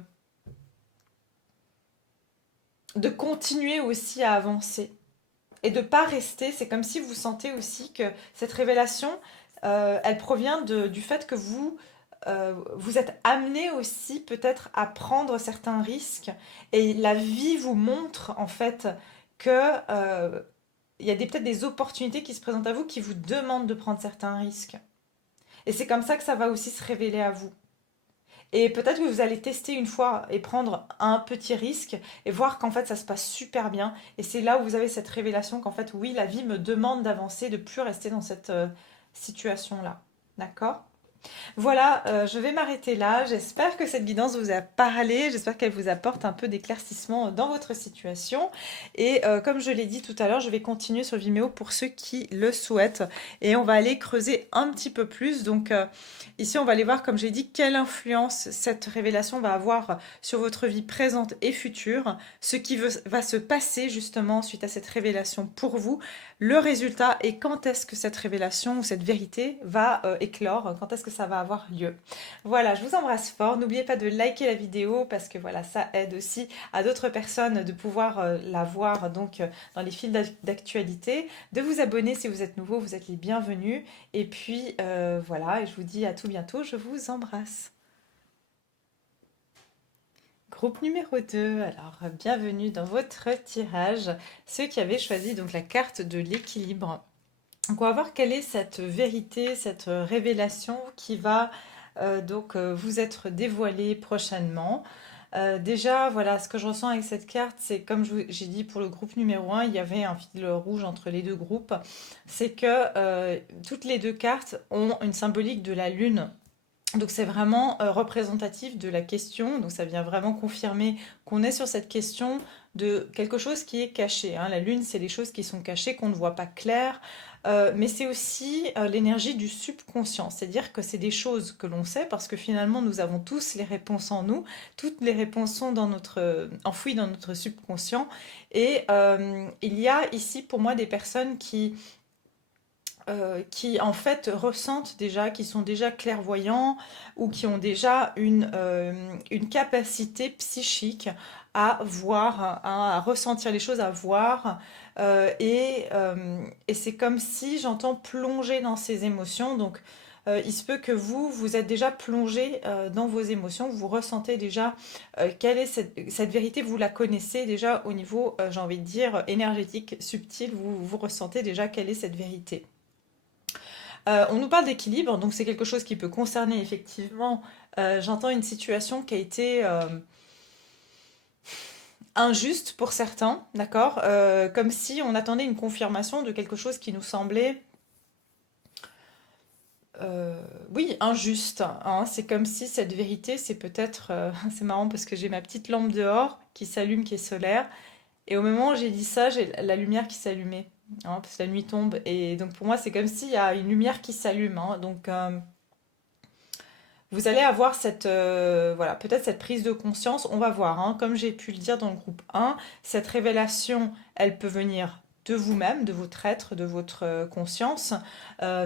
continuer aussi à avancer. Et de pas rester, c'est comme si vous sentez aussi que cette révélation, elle provient du fait que vous êtes amené aussi peut-être à prendre certains risques et la vie vous montre en fait que il y a peut-être des opportunités qui se présentent à vous qui vous demandent de prendre certains risques. Et c'est comme ça que ça va aussi se révéler à vous. Et peut-être que vous allez tester une fois et prendre un petit risque et voir qu'en fait ça se passe super bien. Et c'est là où vous avez cette révélation qu'en fait oui, la vie me demande d'avancer, de plus rester dans cette situation-là. D'accord? Voilà, je vais m'arrêter là. J'espère que cette guidance vous a parlé. J'espère qu'elle vous apporte un peu d'éclaircissement dans votre situation. Et comme je l'ai dit tout à l'heure, je vais continuer sur Vimeo pour ceux qui le souhaitent. Et on va aller creuser un petit peu plus. Donc ici, on va aller voir, comme j'ai dit, quelle influence cette révélation va avoir sur votre vie présente et future. Ce qui va se passer justement suite à cette révélation pour vous, le résultat et quand est-ce que cette révélation ou cette vérité va éclore, quand est-ce que ça va avoir lieu. Voilà, je vous embrasse fort. N'oubliez pas de liker la vidéo parce que voilà, ça aide aussi à d'autres personnes de pouvoir la voir donc dans les fils d'actualité, de vous abonner si vous êtes nouveau, vous êtes les bienvenus. Et puis voilà, et je vous dis à tout bientôt, je vous embrasse. Groupe numéro 2, alors bienvenue dans votre tirage. Ceux qui avaient choisi donc la carte de l'équilibre. Donc on va voir quelle est cette vérité, cette révélation qui va vous être dévoilée prochainement. Déjà, voilà, ce que je ressens avec cette carte, c'est comme j'ai dit pour le groupe numéro un, il y avait un fil rouge entre les deux groupes. C'est que toutes les deux cartes ont une symbolique de la lune. Donc c'est vraiment représentatif de la question, donc ça vient vraiment confirmer qu'on est sur cette question de quelque chose qui est caché, hein. La lune, c'est les choses qui sont cachées, qu'on ne voit pas clair, mais c'est aussi l'énergie du subconscient, c'est-à-dire que c'est des choses que l'on sait parce que finalement nous avons tous les réponses en nous, toutes les réponses sont enfouies dans notre subconscient, et il y a ici pour moi des personnes qui en fait ressentent déjà, qui sont déjà clairvoyants ou qui ont déjà une capacité psychique à voir, hein, à ressentir les choses, à voir. Et c'est comme si j'entends plonger dans ces émotions. Donc il se peut que vous êtes déjà plongé dans vos émotions, vous ressentez déjà quelle est cette vérité, vous la connaissez déjà au niveau, j'ai envie de dire, énergétique, subtil, vous ressentez déjà quelle est cette vérité. On nous parle d'équilibre, donc c'est quelque chose qui peut concerner effectivement, j'entends une situation qui a été injuste pour certains, d'accord. Comme si on attendait une confirmation de quelque chose qui nous semblait, oui, injuste, hein. C'est comme si cette vérité, c'est peut-être, c'est marrant parce que j'ai ma petite lampe dehors qui s'allume, qui est solaire, et au moment où j'ai dit ça, j'ai la lumière qui s'allumait, hein, parce que la nuit tombe, et donc pour moi c'est comme s'il y a une lumière qui s'allume, hein. Donc vous allez avoir voilà, peut-être cette prise de conscience, on va voir, hein. Comme j'ai pu le dire dans le groupe 1, cette révélation, elle peut venir de vous-même, de votre être, de votre conscience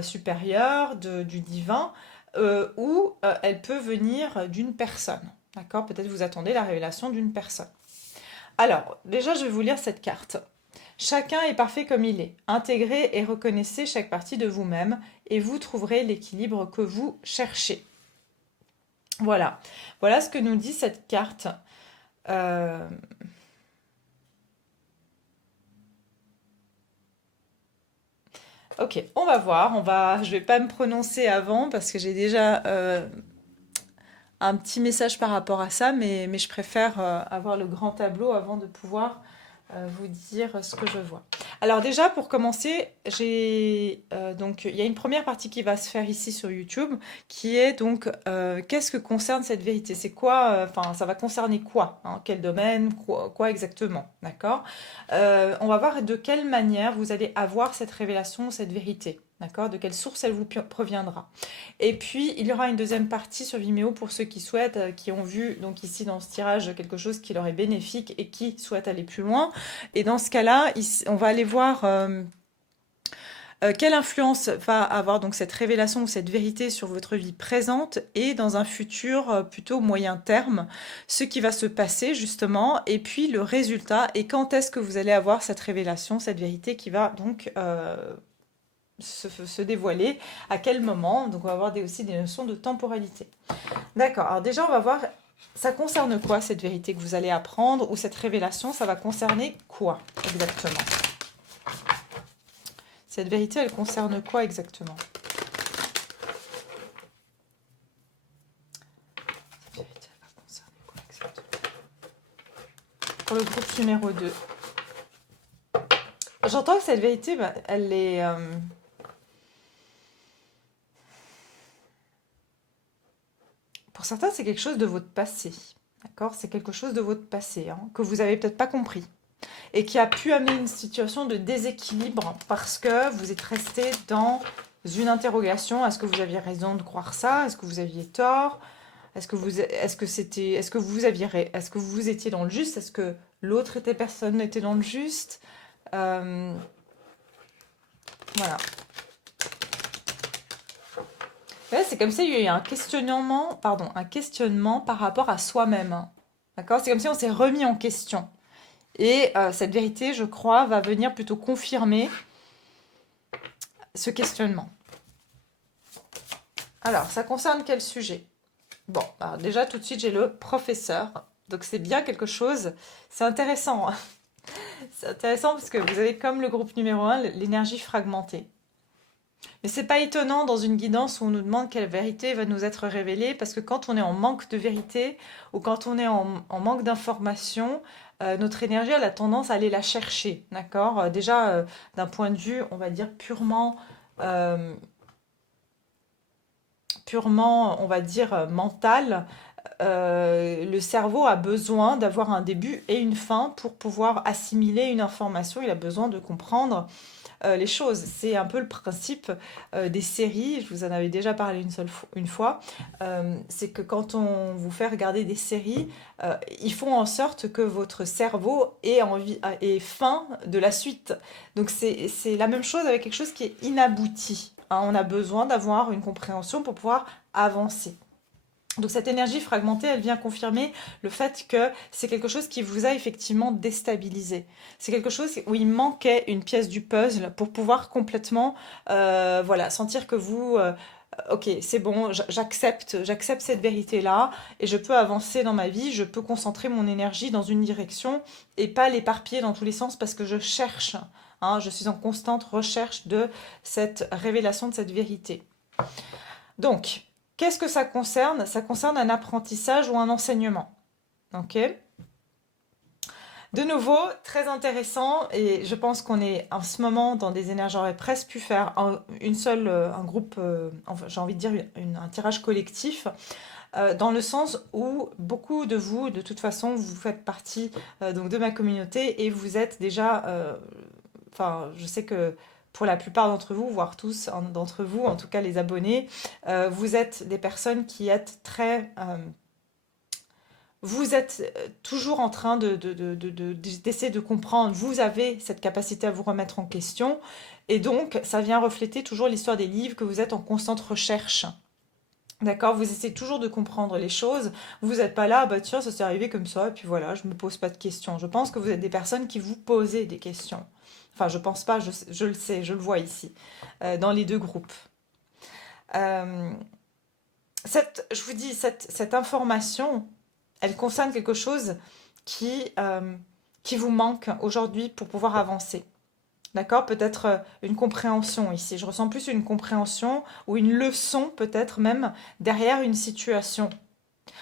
supérieure, du divin. ou elle peut venir d'une personne. D'accord? Peut-être vous attendez la révélation d'une personne. Alors, déjà, je vais vous lire cette carte. Chacun est parfait comme il est. Intégrez et reconnaissez chaque partie de vous-même et vous trouverez l'équilibre que vous cherchez. Voilà. Voilà ce que nous dit cette carte. Euh, Ok, on va voir. Je vais pas me prononcer avant parce que j'ai déjà un petit message par rapport à ça, mais je préfère avoir le grand tableau avant de pouvoir vous dire ce que je vois. Alors déjà, pour commencer, donc il y a une première partie qui va se faire ici sur YouTube, qui est donc qu'est-ce que concerne cette vérité? C'est quoi? Enfin, ça va concerner quoi? Hein, quel domaine? Quoi exactement? D'accord? On va voir de quelle manière vous allez avoir cette révélation, cette vérité. D'accord? De quelle source elle vous proviendra. Et puis, il y aura une deuxième partie sur Vimeo pour ceux qui souhaitent, qui ont vu donc ici dans ce tirage quelque chose qui leur est bénéfique et qui souhaitent aller plus loin. Et dans ce cas-là, on va aller voir quelle influence va avoir donc cette révélation ou cette vérité sur votre vie présente et dans un futur plutôt moyen terme, ce qui va se passer justement, et puis le résultat et quand est-ce que vous allez avoir cette révélation, cette vérité qui va donc se dévoiler, à quel moment. Donc on va avoir aussi des notions de temporalité. D'accord, alors déjà on va voir, ça concerne quoi cette vérité que vous allez apprendre ou cette révélation, ça va concerner quoi exactement? Cette vérité, elle concerne quoi exactement? Cette vérité, elle va concerner quoi exactement? Pour le groupe numéro 2. J'entends que cette vérité, elle est... Pour certains, c'est quelque chose de votre passé. D'accord? C'est quelque chose de votre passé, hein, que vous n'avez peut-être pas compris. Et qui a pu amener une situation de déséquilibre parce que vous êtes resté dans une interrogation. Est-ce que vous aviez raison de croire ça? Est-ce que vous aviez tort? Est-ce que vous étiez dans le juste? Est-ce que l'autre personne était dans le juste? Euh, voilà. Là, c'est comme s'il y a eu un questionnement par rapport à soi-même. D'accord? C'est comme si on s'est remis en question. Et cette vérité, je crois, va venir plutôt confirmer ce questionnement. Alors, ça concerne quel sujet? Bon, alors déjà, tout de suite, j'ai le professeur. Donc, c'est bien quelque chose. C'est intéressant. Hein. C'est intéressant parce que vous avez, comme le groupe numéro 1, l'énergie fragmentée. Mais c'est pas étonnant dans une guidance où on nous demande quelle vérité va nous être révélée, parce que quand on est en manque de vérité ou quand on est en manque d'information, notre énergie elle a tendance à aller la chercher, d'accord? Déjà, d'un point de vue, on va dire euh, purement, on va dire mental, le cerveau a besoin d'avoir un début et une fin pour pouvoir assimiler une information. Il a besoin de comprendre les choses. C'est un peu le principe des séries. Je vous en avais déjà parlé une fois. C'est que quand on vous fait regarder des séries, ils font en sorte que votre cerveau ait faim de la suite. Donc c'est la même chose avec quelque chose qui est inabouti. Hein. On a besoin d'avoir une compréhension pour pouvoir avancer. Donc cette énergie fragmentée, elle vient confirmer le fait que c'est quelque chose qui vous a effectivement déstabilisé. C'est quelque chose où il manquait une pièce du puzzle pour pouvoir complètement, voilà, sentir que ok, c'est bon, j'accepte cette vérité-là et je peux avancer dans ma vie, je peux concentrer mon énergie dans une direction et pas l'éparpiller dans tous les sens parce que je cherche, hein, je suis en constante recherche de cette révélation de cette vérité. Donc, qu'est-ce que ça concerne? Ça concerne un apprentissage ou un enseignement. Ok? De nouveau, très intéressant, et je pense qu'on est en ce moment dans des énergies. J'aurais presque pu faire un groupe, enfin, j'ai envie de dire un tirage collectif, dans le sens où beaucoup de vous, de toute façon, vous faites partie donc de ma communauté et vous êtes déjà, enfin, je sais que pour la plupart d'entre vous, voire tous d'entre vous, en tout cas les abonnés, vous êtes des personnes qui êtes très... vous êtes toujours en train d'essayer de comprendre, vous avez cette capacité à vous remettre en question, et donc ça vient refléter toujours l'histoire des livres, que vous êtes en constante recherche. D'accord? Vous essayez toujours de comprendre les choses. Vous n'êtes pas là, bah tiens, ça s'est arrivé comme ça, et puis voilà, je me pose pas de questions. Je pense que vous êtes des personnes qui vous posez des questions. Enfin, je pense pas, je le sais, je le vois ici, dans les deux groupes. Euh, je vous dis, cette information, elle concerne quelque chose qui vous manque aujourd'hui pour pouvoir avancer. D'accord? Peut-être une compréhension ici. Je ressens plus une compréhension ou une leçon peut-être même derrière une situation.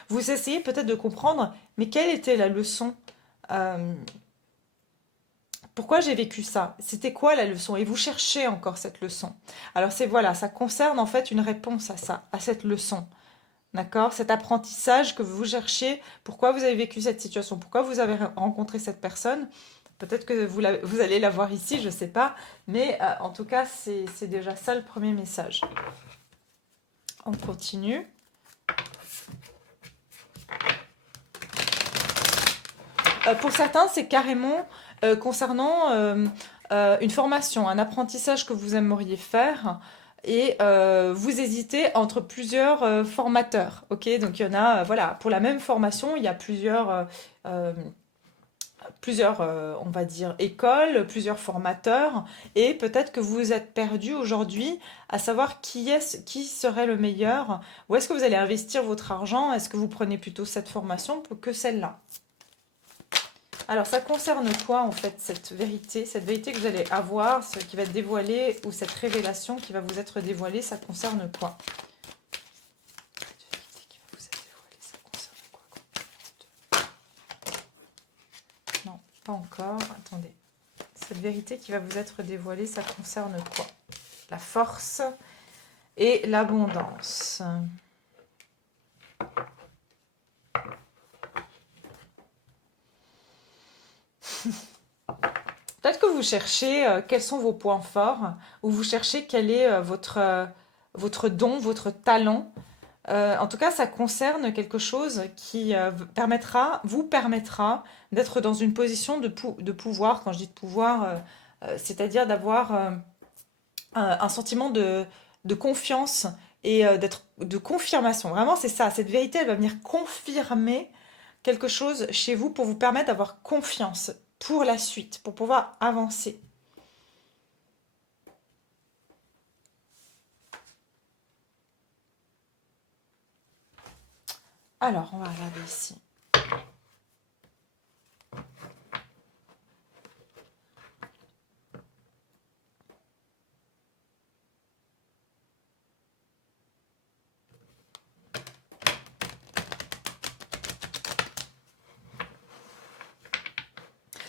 Vous essayez peut-être de comprendre, mais quelle était la leçon? Euh, Pourquoi j'ai vécu ça? C'était quoi la leçon? Et vous cherchez encore cette leçon. Alors c'est voilà, ça concerne en fait une réponse à ça, à cette leçon. D'accord? Cet apprentissage que vous cherchez, pourquoi vous avez vécu cette situation, pourquoi vous avez rencontré cette personne. Peut-être que vous allez la voir ici, je ne sais pas. Mais en tout cas, c'est déjà ça le premier message. On continue. Pour certains, c'est carrément concernant une formation, un apprentissage que vous aimeriez faire. Et vous hésitez entre plusieurs formateurs. Ok, donc il y en a, voilà, pour la même formation, il y a euh, on va dire, écoles, plusieurs formateurs, et peut-être que vous êtes perdu aujourd'hui à savoir qui serait le meilleur. Où est-ce que vous allez investir votre argent? Est-ce que vous prenez plutôt cette formation que celle-là? Alors, ça concerne quoi en fait cette vérité que vous allez avoir, ce qui va être dévoilé, ou cette révélation qui va vous être dévoilée, ça concerne quoi? Cette vérité qui va vous être dévoilée, ça concerne quoi? Non, pas encore. Attendez. Cette vérité qui va vous être dévoilée, ça concerne quoi? La force et l'abondance. Peut-être que vous cherchez quels sont vos points forts, ou vous cherchez quel est votre don, votre talent. En tout cas, ça concerne quelque chose qui vous permettra d'être dans une position de pouvoir. Quand je dis de pouvoir, c'est-à-dire d'avoir un sentiment de confiance et d'être de confirmation. Vraiment, c'est ça. Cette vérité, elle va venir confirmer quelque chose chez vous pour vous permettre d'avoir confiance pour la suite, pour pouvoir avancer. Alors, on va regarder ici.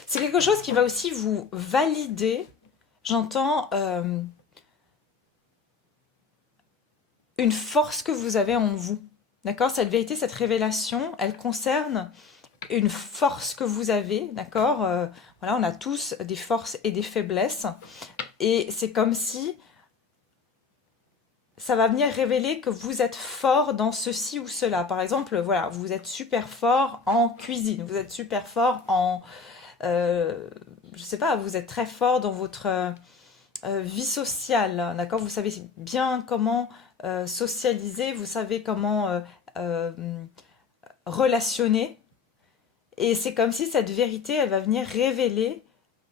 C'est quelque chose qui va aussi vous valider. J'entends une force que vous avez en vous. D'accord? Cette vérité, cette révélation, elle concerne une force que vous avez. D'accord? Voilà, on a tous des forces et des faiblesses. Et c'est comme si ça va venir révéler que vous êtes fort dans ceci ou cela. Par exemple, voilà, vous êtes super fort en cuisine, vous êtes super fort en, je sais pas, vous êtes très fort dans votre vie sociale, d'accord? Vous savez bien comment socialiser, vous savez comment euh, relationner. Et c'est comme si cette vérité, elle va venir révéler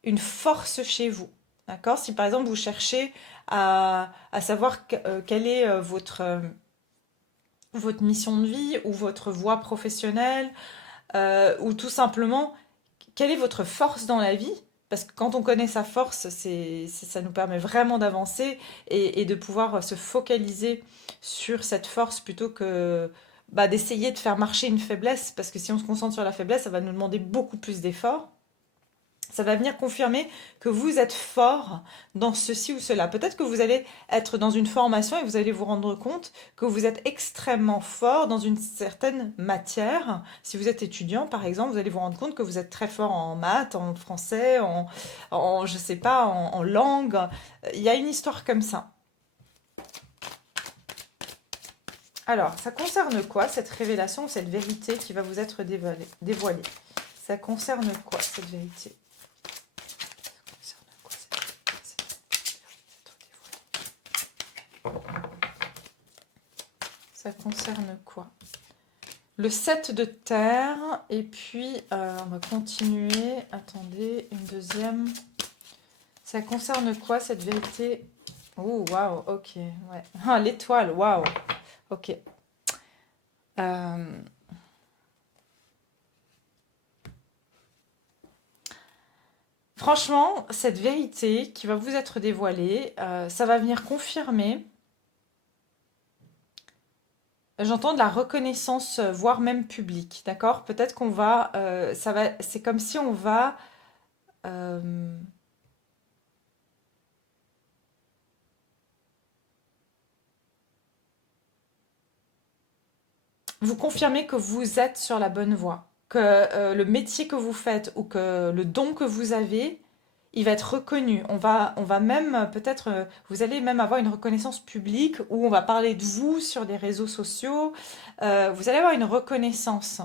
une force chez vous. D'accord? Si par exemple vous cherchez à savoir quelle est votre mission de vie ou votre voie professionnelle, ou tout simplement quelle est votre force dans la vie, parce que quand on connaît sa force, ça nous permet vraiment d'avancer et de pouvoir se focaliser sur cette force plutôt que bah, d'essayer de faire marcher une faiblesse, parce que si on se concentre sur la faiblesse, ça va nous demander beaucoup plus d'efforts. Ça va venir confirmer que vous êtes fort dans ceci ou cela. Peut-être que vous allez être dans une formation et vous allez vous rendre compte que vous êtes extrêmement fort dans une certaine matière. Si vous êtes étudiant, par exemple, vous allez vous rendre compte que vous êtes très fort en maths, en français, je sais pas, en langue. Il y a une histoire comme ça. Alors, ça concerne quoi cette révélation, cette vérité qui va vous être dévoilée? Ça concerne quoi cette vérité? Ça ça concerne quoi? Le 7 de terre, et puis on va continuer. Attendez, une deuxième. Ça concerne quoi cette vérité? Oh, waouh, ok, ouais. Ah, l'étoile, waouh, ok. Euh, Franchement, cette vérité qui va vous être dévoilée, ça va venir confirmer, j'entends de la reconnaissance, voire même publique, d'accord? Peut-être qu'on va, ça va, c'est comme si on va euh, vous confirmer que vous êtes sur la bonne voie, que le métier que vous faites ou que le don que vous avez, il va être reconnu. On va même peut-être, vous allez même avoir une reconnaissance publique où on va parler de vous sur des réseaux sociaux. Vous allez avoir une reconnaissance.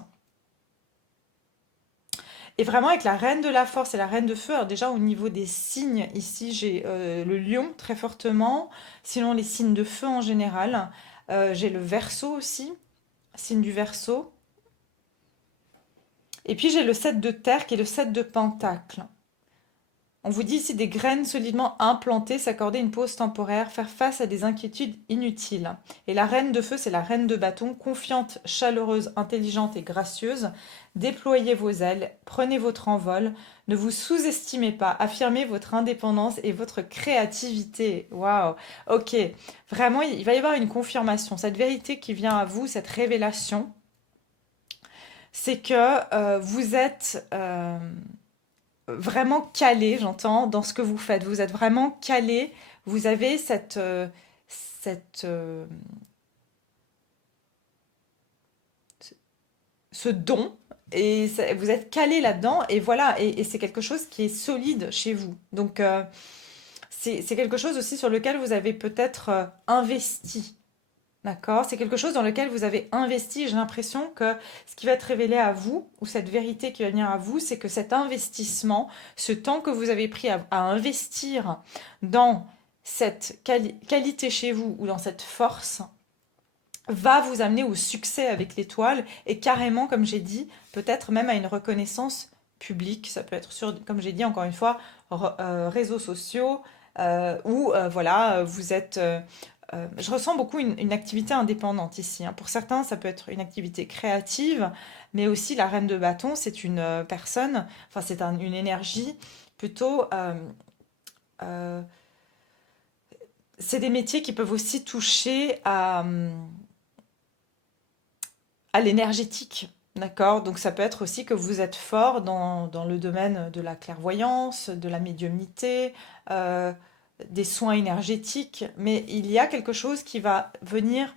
Et vraiment avec la reine de la force et la reine de feu, alors déjà au niveau des signes, ici j'ai le lion très fortement, sinon les signes de feu en général. J'ai le verseau aussi, signe du verseau. Et puis j'ai le 7 de terre qui est le 7 de pentacle. On vous dit ici des graines solidement implantées, s'accorder une pause temporaire, faire face à des inquiétudes inutiles. Et la reine de feu, c'est la reine de bâton, confiante, chaleureuse, intelligente et gracieuse. Déployez vos ailes, prenez votre envol, ne vous sous-estimez pas, affirmez votre indépendance et votre créativité. Waouh, ok, vraiment, il va y avoir une confirmation. Cette vérité qui vient à vous, cette révélation, c'est que vous êtes vraiment calé, j'entends, dans ce que vous faites. Vous êtes vraiment calé. Vous avez cette, ce don et vous êtes calé là-dedans. Et voilà, et c'est quelque chose qui est solide chez vous. Donc, c'est quelque chose aussi sur lequel vous avez peut-être investi. D'accord? C'est quelque chose dans lequel vous avez investi. J'ai l'impression que ce qui va être révélé à vous, ou cette vérité qui va venir à vous, c'est que cet investissement, ce temps que vous avez pris à investir dans cette qualité chez vous ou dans cette force, va vous amener au succès avec l'étoile et carrément, comme j'ai dit, peut-être même à une reconnaissance publique. Ça peut être sur, comme j'ai dit encore une fois, réseaux sociaux, ou voilà, vous êtes je ressens beaucoup une activité indépendante ici, hein. Pour certains, ça peut être une activité créative, mais aussi la reine de bâton, c'est une personne, enfin c'est une énergie plutôt. Euh, c'est des métiers qui peuvent aussi toucher à l'énergétique, d'accord? Donc ça peut être aussi que vous êtes fort dans le domaine de la clairvoyance, de la médiumnité, euh, des soins énergétiques, mais il y a quelque chose qui va venir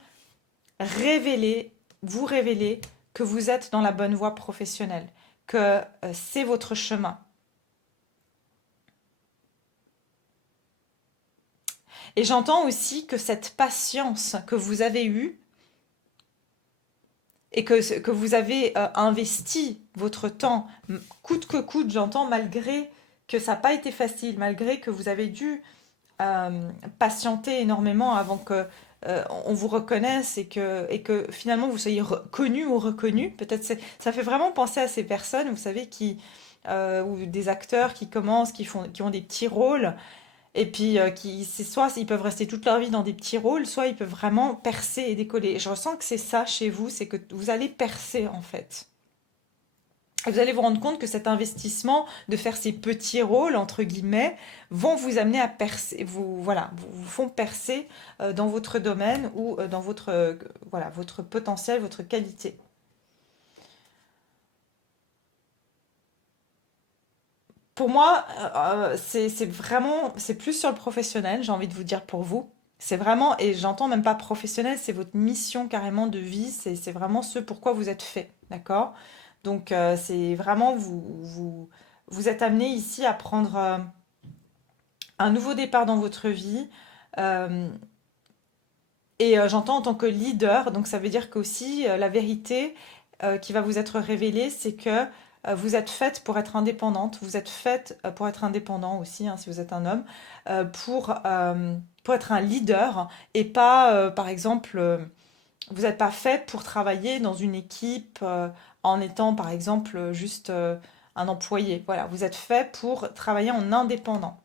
révéler, vous révéler que vous êtes dans la bonne voie professionnelle, que c'est votre chemin. Et j'entends aussi que cette patience que vous avez eue et que vous avez investi votre temps, coûte que coûte, j'entends, malgré que ça n'a pas été facile, malgré que vous avez dû patienter énormément avant que on vous reconnaisse et que finalement vous soyez connu ou reconnu. Peut-être ça fait vraiment penser à ces personnes, vous savez, ou des acteurs qui commencent, qui ont des petits rôles, et puis c'est soit ils peuvent rester toute leur vie dans des petits rôles, soit ils peuvent vraiment percer et décoller. Et je ressens que c'est ça chez vous, c'est que vous allez percer en fait. Et vous allez vous rendre compte que cet investissement de faire ces petits rôles, entre guillemets, vont vous amener à percer, voilà, vous font percer dans votre domaine ou dans voilà, votre potentiel, votre qualité. Pour moi, c'est vraiment, c'est plus sur le professionnel, j'ai envie de vous dire pour vous. C'est vraiment, et j'entends même pas professionnel, c'est votre mission carrément de vie, c'est vraiment ce pourquoi vous êtes fait, d'accord? Donc c'est vraiment, vous êtes amené ici à prendre un nouveau départ dans votre vie. euh, et j'entends en tant que leader, donc ça veut dire qu'aussi la vérité qui va vous être révélée, c'est que vous êtes faite pour être indépendante, vous êtes faite pour être indépendant aussi, hein, si vous êtes un homme, pour être un leader et pas, par exemple, vous n'êtes pas fait pour travailler dans une équipe en étant, par exemple, juste un employé. Voilà, vous êtes fait pour travailler en indépendant.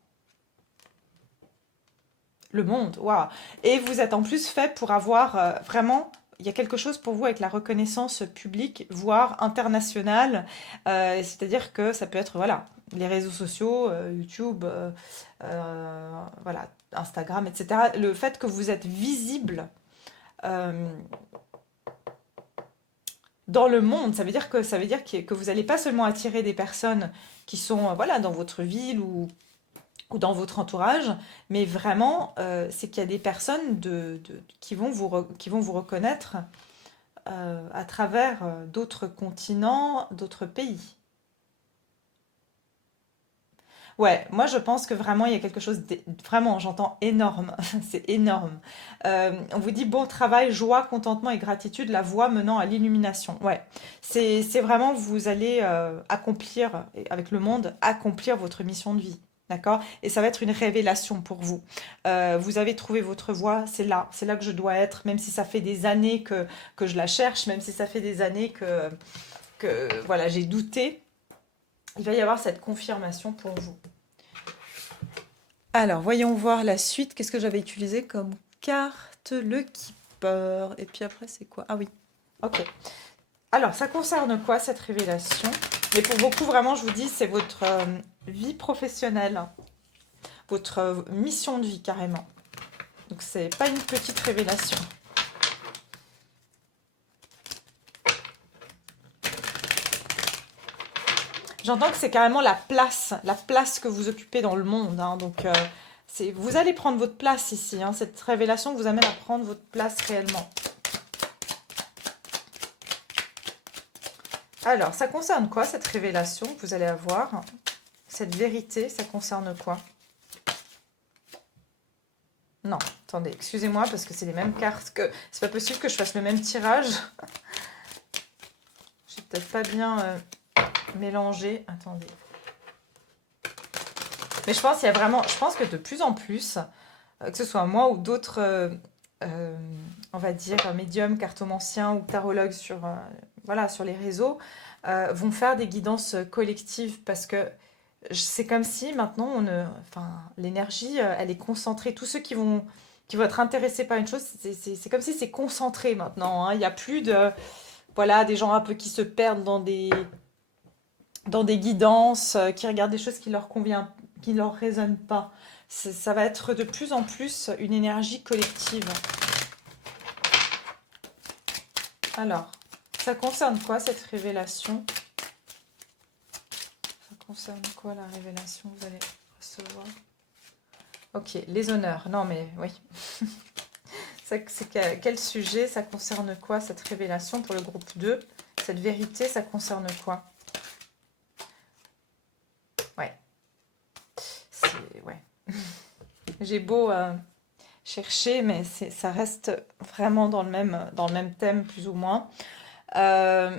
Le monde, waouh. Et vous êtes en plus fait pour avoir vraiment, il y a quelque chose pour vous avec la reconnaissance publique, voire internationale. C'est-à-dire que ça peut être, voilà, les réseaux sociaux, YouTube, voilà, Instagram, etc. Le fait que vous êtes visible euh, dans le monde, ça veut dire que vous n'allez pas seulement attirer des personnes qui sont, voilà, dans votre ville ou dans votre entourage, mais vraiment, c'est qu'il y a des personnes qui vont vous reconnaître à travers d'autres continents, d'autres pays. Ouais, moi je pense que vraiment il y a quelque chose vraiment, j'entends énorme, c'est énorme. On vous dit bon travail, joie, contentement et gratitude, la voie menant à l'illumination. Ouais, c'est vraiment vous allez accomplir avec le monde, accomplir votre mission de vie. D'accord? Et ça va être une révélation pour vous. Vous avez trouvé votre voie, c'est là que je dois être, même si ça fait des années que je la cherche, même si ça fait des années que voilà, j'ai douté, il va y avoir cette confirmation pour vous. Alors, voyons voir la suite. Qu'est-ce que j'avais utilisé comme carte? Le Keeper. Et puis après, c'est quoi? Ah oui, ok. Alors, ça concerne quoi cette révélation? Mais pour beaucoup, vraiment, je vous dis, c'est votre vie professionnelle, votre mission de vie carrément. Donc, c'est pas une petite révélation. J'entends que c'est carrément la place que vous occupez dans le monde, hein. Donc, vous allez prendre votre place ici, hein. Cette révélation vous amène à prendre votre place réellement. Alors, ça concerne quoi cette révélation que vous allez avoir? Cette vérité, ça concerne quoi? Non, attendez, excusez-moi parce que c'est les mêmes cartes que... C'est pas possible que je fasse le même tirage. J'ai peut-être pas bien mélangé. Attendez. Mais je pense qu'il y a vraiment... Je pense que de plus en plus, que ce soit moi ou d'autres, on va dire, médiums, cartomanciens ou tarologues sur, voilà, sur les réseaux, vont faire des guidances collectives parce que c'est comme si maintenant, enfin, l'énergie, elle est concentrée. Tous ceux qui vont être intéressés par une chose, c'est comme si c'est concentré maintenant, hein. Il n'y a plus de, voilà, des gens un peu qui se perdent dans des guidances, qui regardent des choses qui leur conviennent, qui leur résonnent pas. Ça va être de plus en plus une énergie collective. Alors, ça concerne quoi cette révélation? Ça concerne quoi la révélation que vous allez recevoir? Ok, les honneurs. Non mais oui. Quel sujet? Ça concerne quoi cette révélation pour le groupe 2? Cette vérité, ça concerne quoi? Ouais. Ouais. J'ai beau chercher, mais ça reste vraiment dans le même thème, plus ou moins. Euh,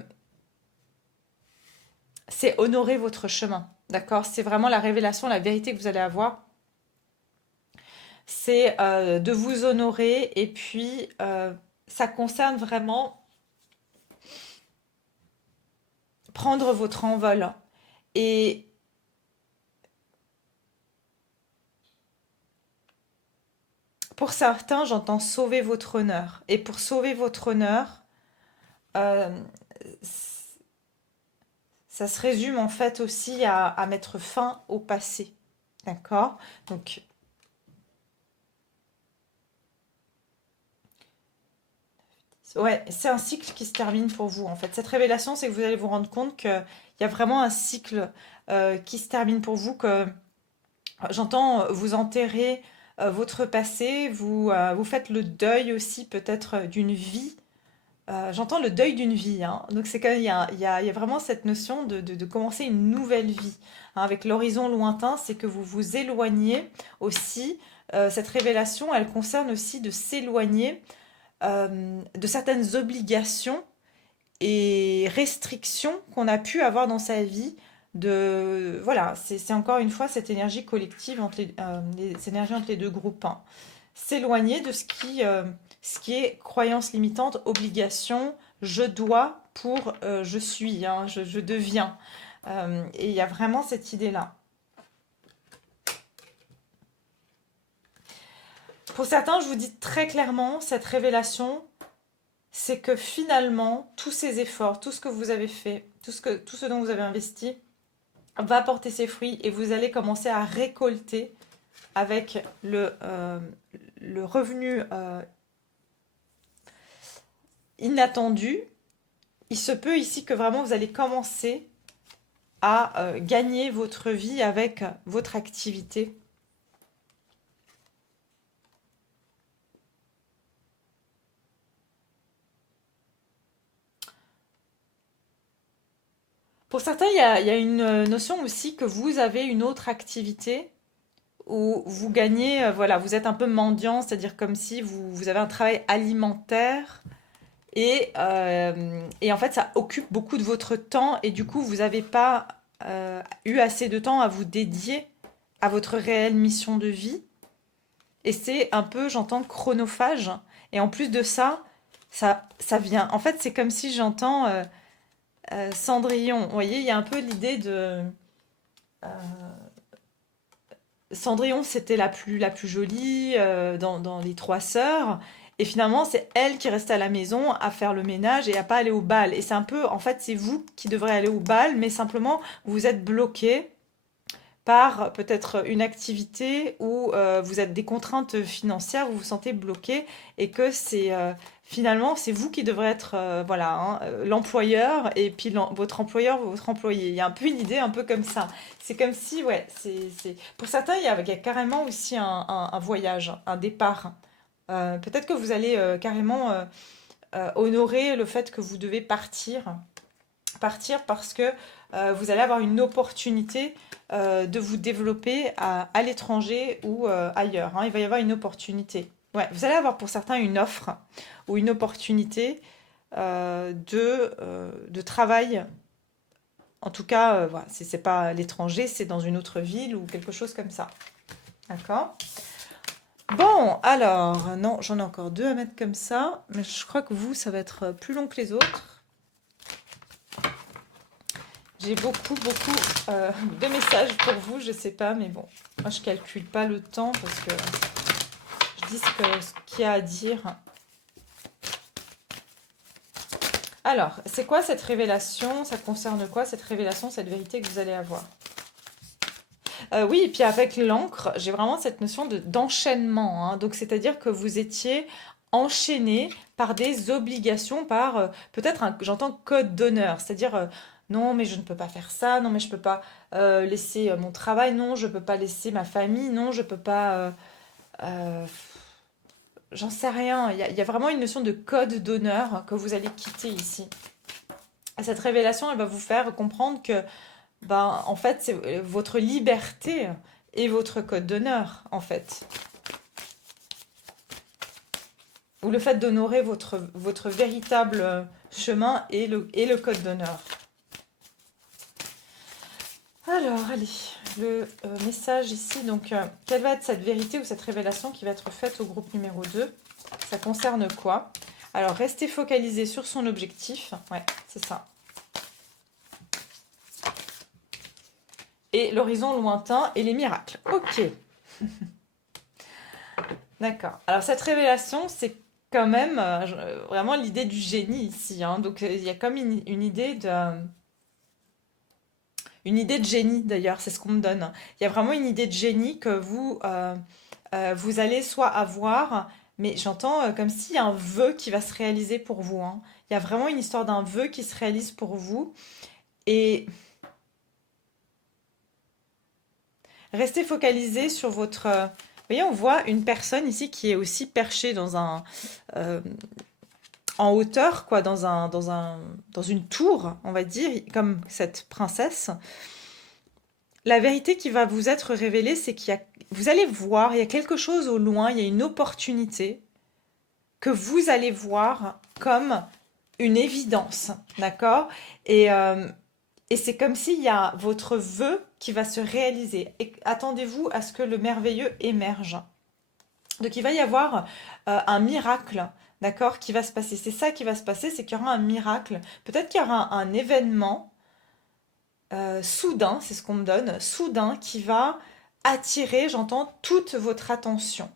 c'est honorer votre chemin, d'accord? C'est vraiment la révélation, la vérité que vous allez avoir. C'est de vous honorer et puis ça concerne vraiment prendre votre envol. Et pour certains, j'entends sauver votre honneur. Et pour sauver votre honneur, euh, ça se résume en fait aussi à mettre fin au passé. D'accord? Donc, ouais, c'est un cycle qui se termine pour vous en fait. Cette révélation, c'est que vous allez vous rendre compte qu'il y a vraiment un cycle qui se termine pour vous, que j'entends vous enterrer votre passé, vous faites le deuil aussi peut-être d'une vie. J'entends le deuil d'une vie, hein. Donc c'est quand même, il y a vraiment cette notion de commencer une nouvelle vie, hein. Avec l'horizon lointain, c'est que vous vous éloignez aussi. Cette révélation, elle concerne aussi de s'éloigner de certaines obligations et restrictions qu'on a pu avoir dans sa vie. Voilà, c'est encore une fois cette énergie collective, cette énergie entre les deux groupes, hein. s'éloigner de ce qui est croyance limitante, obligation, je dois pour je suis, hein, je deviens. Et il y a vraiment cette idée-là. Pour certains, je vous dis très clairement, cette révélation, c'est que finalement, tous ces efforts, tout ce que vous avez fait, tout ce dont vous avez investi, va porter ses fruits et vous allez commencer à récolter avec le revenu inattendu. Il se peut ici que vraiment vous allez commencer à gagner votre vie avec votre activité. Pour certains, il y a une notion aussi que vous avez une autre activité où vous gagnez, voilà, vous êtes un peu mendiant, c'est-à-dire comme si vous avez un travail alimentaire et en fait ça occupe beaucoup de votre temps et du coup vous n'avez pas eu assez de temps à vous dédier à votre réelle mission de vie. Et c'est un peu, j'entends, chronophage. Et en plus de ça, ça vient. En fait, c'est comme si j'entends Cendrillon. Vous voyez, il y a un peu l'idée de. euh, Cendrillon, c'était la plus jolie dans les trois sœurs. Et finalement, c'est elle qui restait à la maison à faire le ménage et à pas aller au bal. Et c'est un peu, en fait, c'est vous qui devrez aller au bal, mais simplement, vous êtes bloqué par peut-être une activité où vous êtes des contraintes financières, vous vous sentez bloqué et que c'est finalement c'est vous qui devrez être voilà hein, l'employeur et puis votre employeur votre employé. Il y a un peu une idée un peu comme ça. C'est comme si ouais pour certains il y a carrément aussi un voyage, un départ. Peut-être que vous allez carrément honorer le fait que vous devez partir parce que vous allez avoir une opportunité de vous développer à l'étranger ou ailleurs. Hein. Il va y avoir une opportunité. Ouais, vous allez avoir pour certains une offre ou une opportunité de travail. En tout cas, voilà, si c'est pas à l'étranger, c'est dans une autre ville ou quelque chose comme ça. D'accord? Bon, alors, non, j'en ai encore deux à mettre comme ça, mais je crois que vous, ça va être plus long que les autres. J'ai beaucoup de messages pour vous, je sais pas, mais bon, moi je calcule pas le temps parce que je dis ce qu'il y a à dire. Alors, c'est quoi cette révélation? Ça concerne quoi cette révélation, cette vérité que vous allez avoir? Oui, et puis avec l'encre, j'ai vraiment cette notion d'enchaînement. Hein. Donc, c'est-à-dire que vous étiez enchaîné par des obligations, par peut-être j'entends code d'honneur, c'est-à-dire non, mais je ne peux pas faire ça, non, mais je ne peux pas laisser mon travail, non, je ne peux pas laisser ma famille, non, je ne peux pas. Euh, J'en sais rien. Il y a vraiment une notion de code d'honneur que vous allez quitter ici. Et cette révélation, elle va vous faire comprendre que ben, en fait, c'est votre liberté et votre code d'honneur, en fait. Ou le fait d'honorer votre véritable chemin et le code d'honneur. Alors, allez, le message ici. Donc, quelle va être cette vérité ou cette révélation qui va être faite au groupe numéro 2? Ça concerne quoi? Alors, restez focalisé sur son objectif. Ouais, c'est ça. Et l'horizon lointain et les miracles. Ok. D'accord. Alors cette révélation, c'est quand même vraiment l'idée du génie ici. Hein. Donc il y a comme une idée de génie d'ailleurs, c'est ce qu'on me donne. Il y a vraiment une idée de génie que vous allez soit avoir, mais j'entends comme s'il y a un vœu qui va se réaliser pour vous. Hein. Il y a vraiment une histoire d'un vœu qui se réalise pour vous. Et restez focalisé sur votre... Vous voyez, on voit une personne ici qui est aussi perchée euh, en hauteur, quoi, dans une tour, on va dire, comme cette princesse. La vérité qui va vous être révélée, c'est vous allez voir, il y a quelque chose au loin, il y a une opportunité que vous allez voir comme une évidence, d'accord? Et c'est comme s'il y a votre vœu qui va se réaliser. Et attendez-vous à ce que le merveilleux émerge. Donc il va y avoir un miracle, d'accord, qui va se passer. C'est ça qui va se passer, c'est qu'il y aura un miracle. Peut-être qu'il y aura un événement soudain, c'est ce qu'on me donne, soudain, qui va attirer, j'entends, toute votre attention.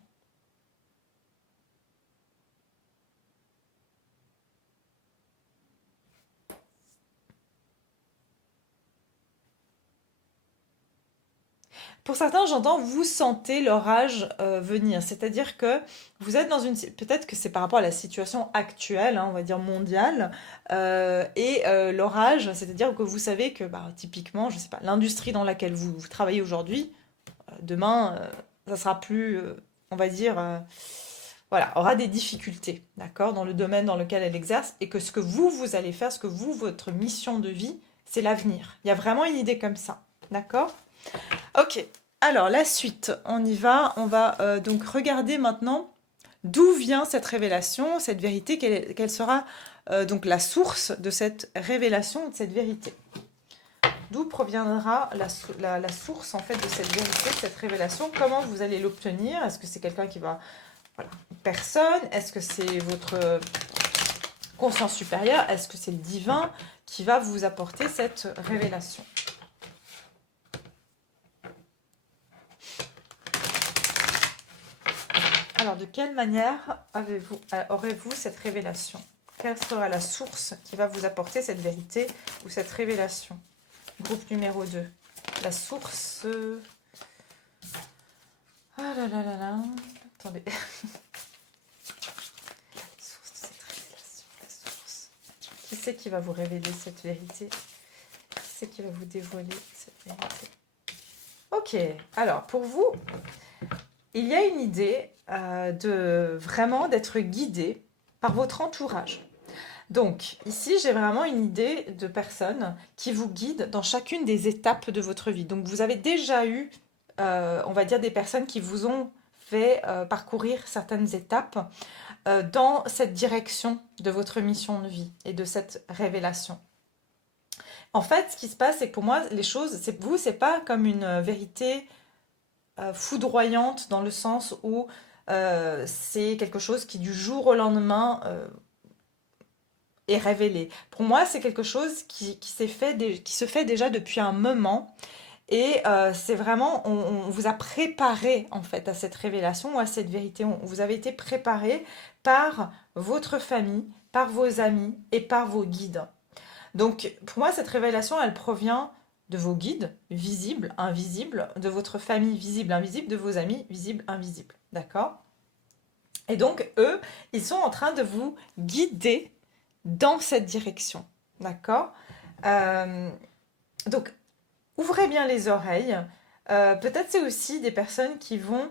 Pour certains, j'entends, vous sentez l'orage venir. C'est-à-dire que vous êtes dans une... Peut-être que c'est par rapport à la situation actuelle, hein, on va dire mondiale, l'orage, c'est-à-dire que vous savez que, bah, typiquement, je sais pas, l'industrie dans laquelle vous travaillez aujourd'hui, demain, ça sera plus, on va dire, voilà, aura des difficultés, d'accord, dans le domaine dans lequel elle exerce, et que ce que vous allez faire, ce que votre mission de vie, c'est l'avenir. Il y a vraiment une idée comme ça, d'accord? Ok, alors la suite, on y va. On va donc regarder maintenant d'où vient cette révélation, cette vérité, quelle sera donc la source de cette révélation, de cette vérité. D'où proviendra la source en fait de cette vérité, de cette révélation. Comment vous allez l'obtenir? Est-ce que c'est quelqu'un qui va... Voilà, une personne? Est-ce que c'est votre conscience supérieure? Est-ce que c'est le divin qui va vous apporter cette révélation? Alors, de quelle manière aurez-vous cette révélation? Quelle sera la source qui va vous apporter cette vérité ou cette révélation? Groupe numéro 2. La source... Ah là là là là. Attendez. La source de cette révélation. La source. Qui c'est qui va vous révéler cette vérité? Qui c'est qui va vous dévoiler cette vérité? Ok. Alors, pour vous, il y a une idée de vraiment d'être guidé par votre entourage. Donc, ici, j'ai vraiment une idée de personnes qui vous guident dans chacune des étapes de votre vie. Donc, vous avez déjà eu, on va dire, des personnes qui vous ont fait parcourir certaines étapes dans cette direction de votre mission de vie et de cette révélation. En fait, ce qui se passe, c'est que pour moi, les choses, c'est pas comme une vérité foudroyante dans le sens où c'est quelque chose qui du jour au lendemain est révélé. Pour moi, c'est quelque chose qui se fait déjà depuis un moment et c'est vraiment, on vous a préparé en fait à cette révélation ou à cette vérité. Vous avez été préparé par votre famille, par vos amis et par vos guides. Donc pour moi, cette révélation, elle provient de vos guides, visibles, invisibles, de votre famille, visible, invisible, de vos amis, visibles, invisibles. D'accord? Et donc, eux, ils sont en train de vous guider dans cette direction. D'accord? Euh, donc, ouvrez bien les oreilles. Peut-être c'est aussi des personnes qui vont...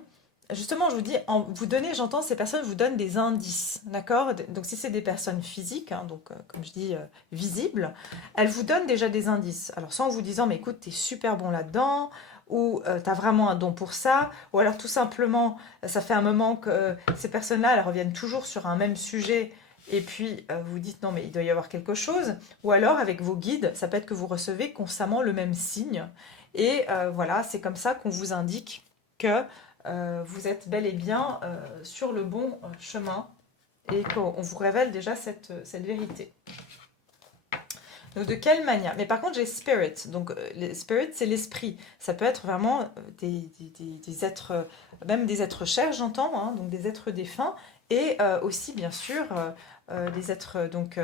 Justement, je vous dis, vous donnez, j'entends, ces personnes vous donnent des indices, d'accord? Donc, si c'est des personnes physiques, hein, donc comme je dis, visibles, elles vous donnent déjà des indices. Alors, soit en vous disant, mais écoute, t'es super bon là-dedans, ou t'as vraiment un don pour ça, ou alors tout simplement, ça fait un moment que ces personnes-là, elles reviennent toujours sur un même sujet, et puis vous dites, non, mais il doit y avoir quelque chose, ou alors avec vos guides, ça peut être que vous recevez constamment le même signe, et voilà, c'est comme ça qu'on vous indique que vous êtes bel et bien sur le bon chemin et qu'on vous révèle déjà cette vérité. Donc de quelle manière? Mais par contre j'ai spirit, donc les spirit c'est l'esprit. Ça peut être vraiment des êtres, même des êtres chers j'entends, hein, donc des êtres défunts, et aussi bien sûr des êtres, donc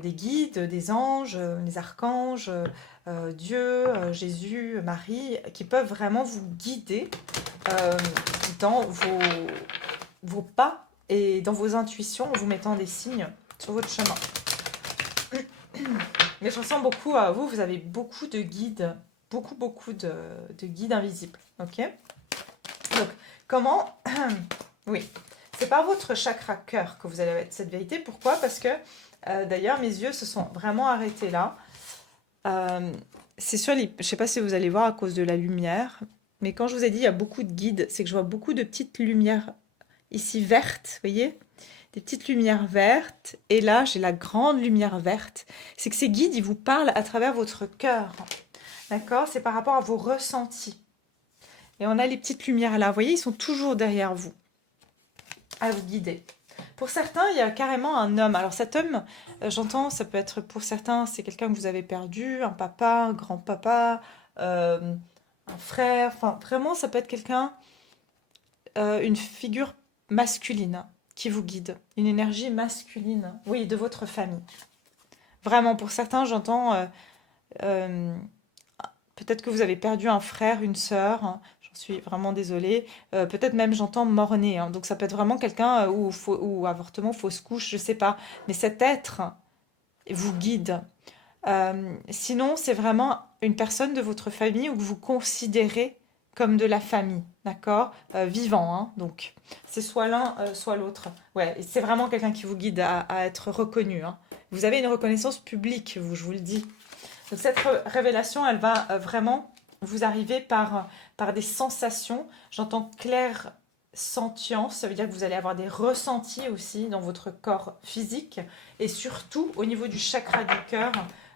des guides, des anges, les archanges, Dieu, Jésus, Marie, qui peuvent vraiment vous guider euh, dans vos pas et dans vos intuitions en vous mettant des signes sur votre chemin. Mais je ressens beaucoup à vous, vous avez beaucoup de guides, beaucoup de guides invisibles. Ok? Donc, comment... Oui, c'est par votre chakra cœur que vous allez avoir cette vérité. Pourquoi? Parce que, d'ailleurs, mes yeux se sont vraiment arrêtés là. C'est sur les... Je ne sais pas si vous allez voir à cause de la lumière, mais quand je vous ai dit il y a beaucoup de guides, c'est que je vois beaucoup de petites lumières ici vertes, vous voyez? Des petites lumières vertes. Et là, j'ai la grande lumière verte. C'est que ces guides, ils vous parlent à travers votre cœur. D'accord? C'est par rapport à vos ressentis. Et on a les petites lumières là, vous voyez, ils sont toujours derrière vous. à vous guider. Pour certains, il y a carrément un homme. Alors cet homme, j'entends, ça peut être pour certains, c'est quelqu'un que vous avez perdu, un papa, un grand-papa, un frère. Enfin, vraiment, ça peut être quelqu'un, une figure masculine qui vous guide, une énergie masculine, oui, de votre famille. Vraiment, pour certains, j'entends, euh, peut-être que vous avez perdu un frère, une sœur, hein, j'en suis vraiment désolée. Peut-être même j'entends mort-né, hein, donc ça peut être vraiment quelqu'un ou avortement, fausse couche, je sais pas. Mais cet être vous guide. Sinon, c'est vraiment une personne de votre famille ou que vous considérez comme de la famille, d'accord? Vivant, hein, donc c'est soit l'un, soit l'autre. Ouais, et c'est vraiment quelqu'un qui vous guide à être reconnu, hein. Vous avez une reconnaissance publique, vous, je vous le dis. Donc cette révélation, elle va vraiment vous arriver par des sensations. J'entends clair sentience, ça veut dire que vous allez avoir des ressentis aussi dans votre corps physique et surtout au niveau du chakra du cœur,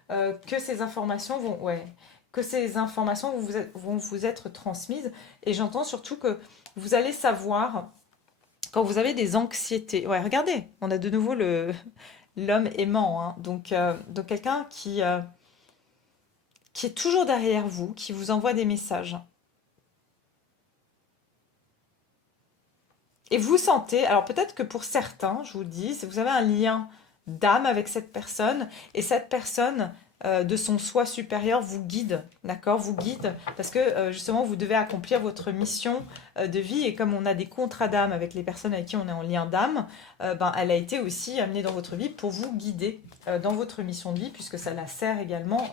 que ces informations vont, ouais, que ces informations vont vous être transmises. Et j'entends surtout que vous allez savoir quand vous avez des anxiétés. Ouais, regardez, on a de nouveau l'homme aimant, hein. Donc quelqu'un qui est toujours derrière vous, qui vous envoie des messages. Et vous sentez, alors peut-être que pour certains, je vous le dis, si vous avez un lien d'âme avec cette personne, et cette personne de son soi supérieur vous guide, d'accord, vous guide, parce que justement vous devez accomplir votre mission de vie, et comme on a des contrats d'âme avec les personnes avec qui on est en lien d'âme, ben, elle a été aussi amenée dans votre vie pour vous guider dans votre mission de vie, puisque ça la sert également,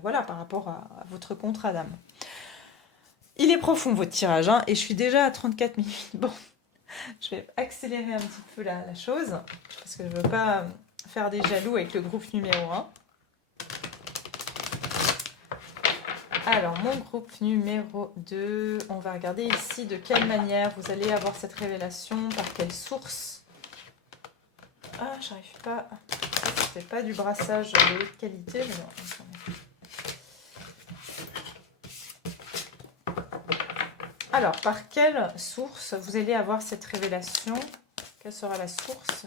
voilà, par rapport à votre contrat d'âme. Il est profond votre tirage, hein, et je suis déjà à 34 minutes. Bon, je vais accélérer un petit peu la chose, parce que je ne veux pas faire des jaloux avec le groupe numéro 1. Alors, mon groupe numéro 2, on va regarder ici de quelle manière vous allez avoir cette révélation, par quelle source. Ah, j'arrive pas. C'est pas du brassage de qualité, mais non. Alors, par quelle source vous allez avoir cette révélation? Quelle sera la source?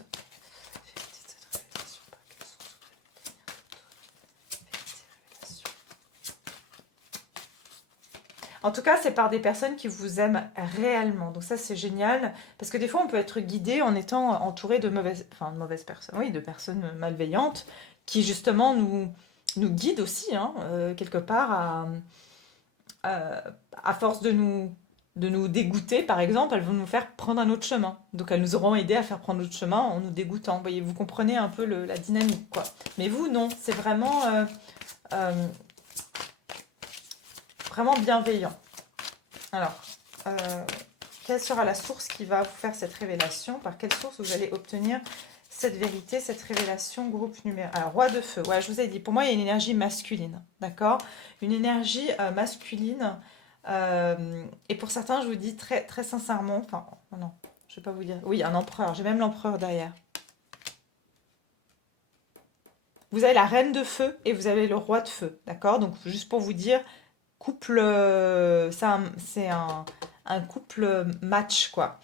En tout cas, c'est par des personnes qui vous aiment réellement. Donc ça, c'est génial. Parce que des fois, on peut être guidé en étant entouré de mauvaises personnes, oui, de personnes malveillantes, qui justement nous guident aussi, hein, quelque part, à force de nous dégoûter, par exemple, elles vont nous faire prendre un autre chemin. Donc elles nous auront aidé à faire prendre l'autre chemin en nous dégoûtant. Vous voyez, vous comprenez un peu la dynamique, quoi. Mais vous, non, c'est euh, vraiment bienveillant. Alors, quelle sera la source qui va vous faire cette révélation? Par quelle source vous allez obtenir cette vérité, cette révélation? Groupe numéro... Alors, roi de feu. Ouais, je vous ai dit, pour moi, il y a une énergie masculine. D'accord? Une énergie masculine. Et pour certains, je vous dis très, très sincèrement, enfin, non, je ne vais pas vous dire. Oui, un empereur. J'ai même l'empereur derrière. Vous avez la reine de feu et vous avez le roi de feu. D'accord? Donc, juste pour vous dire, couple, c'est un couple match, quoi.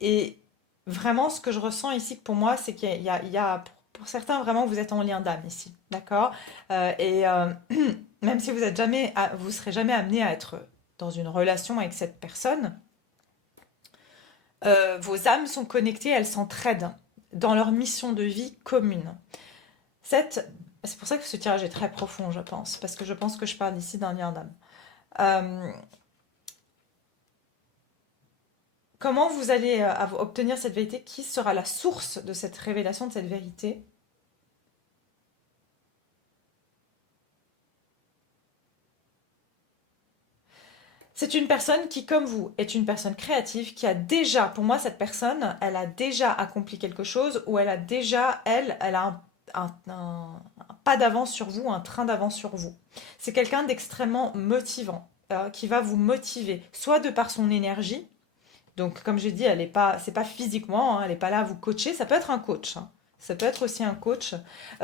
Et vraiment, ce que je ressens ici, pour moi, c'est qu'il y a, pour certains, vraiment, vous êtes en lien d'âme ici, d'accord? Même si vous êtes jamais, vous serez jamais amené à être dans une relation avec cette personne, vos âmes sont connectées, elles s'entraident dans leur mission de vie commune. Cette, c'est pour ça que ce tirage est très profond, je pense, parce que je pense que je parle ici d'un lien d'âme. Euh, Comment vous allez obtenir cette vérité? Qui sera la source de cette révélation, de cette vérité? C'est une personne qui, comme vous, est une personne créative, qui a déjà, pour moi, cette personne, elle a déjà accompli quelque chose, ou elle a déjà, elle a un pas d'avance sur vous, un train d'avance sur vous. C'est quelqu'un d'extrêmement motivant, qui va vous motiver, soit de par son énergie. Donc, comme j'ai dit, elle est pas, c'est pas physiquement, hein, elle n'est pas là à vous coacher. Ça peut être un coach, hein. Ça peut être aussi un coach.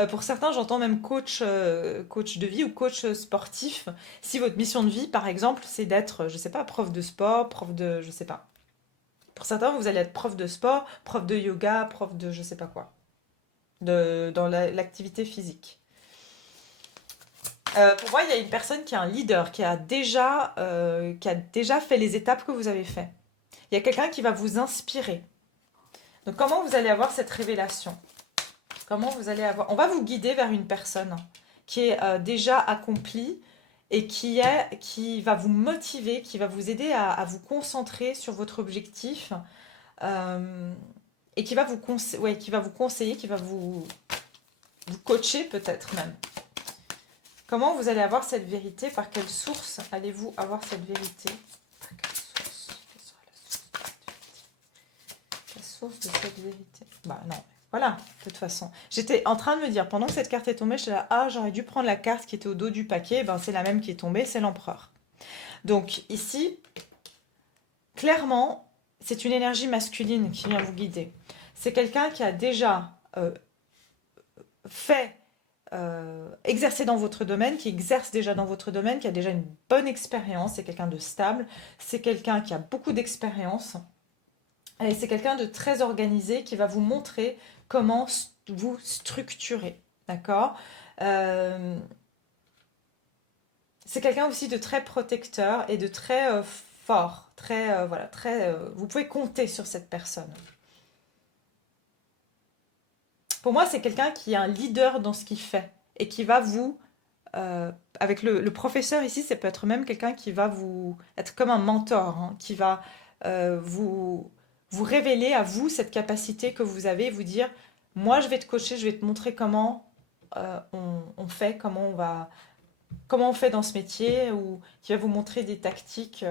Pour certains, j'entends même coach, coach de vie ou coach sportif. Si votre mission de vie, par exemple, c'est d'être, je sais pas, prof de sport, prof de, je sais pas, Pour certains, vous allez être prof de sport, prof de yoga, prof de je sais pas quoi, dans l'activité physique. Pour moi, il y a une personne qui est un leader, qui a déjà fait les étapes que vous avez fait. Il y a quelqu'un qui va vous inspirer. Donc, comment vous allez avoir cette révélation? Comment vous allez avoir... On va vous guider vers une personne qui est déjà accomplie et qui va vous motiver, qui va vous aider à vous concentrer sur votre objectif et qui va ouais, qui va vous conseiller, qui va vous coacher peut-être même. Comment vous allez avoir cette vérité? Par quelle source allez-vous avoir cette vérité? Par quelle source? Quelle sera la source de cette vérité? Bah non, voilà, de toute façon. J'étais en train de me dire, pendant que cette carte est tombée, j'étais là, ah, j'aurais dû prendre la carte qui était au dos du paquet. Ben, c'est la même qui est tombée, c'est l'empereur. Donc ici, clairement, c'est une énergie masculine qui vient vous guider. C'est quelqu'un qui a déjà fait exercer dans votre domaine, qui exerce déjà dans votre domaine, qui a déjà une bonne expérience, c'est quelqu'un de stable, c'est quelqu'un qui a beaucoup d'expérience, et c'est quelqu'un de très organisé qui va vous montrer comment vous structurer, d'accord C'est quelqu'un aussi de très protecteur et de très fort, très, voilà, très, vous pouvez compter sur cette personne. Pour moi, c'est quelqu'un qui est un leader dans ce qu'il fait et qui va vous... avec le professeur ici, ça peut être même quelqu'un qui va vous être comme un mentor, hein, qui va vous révéler à vous cette capacité que vous avez, vous dire, moi je vais te coacher, je vais te montrer comment on fait, comment on fait dans ce métier, ou qui va vous montrer des tactiques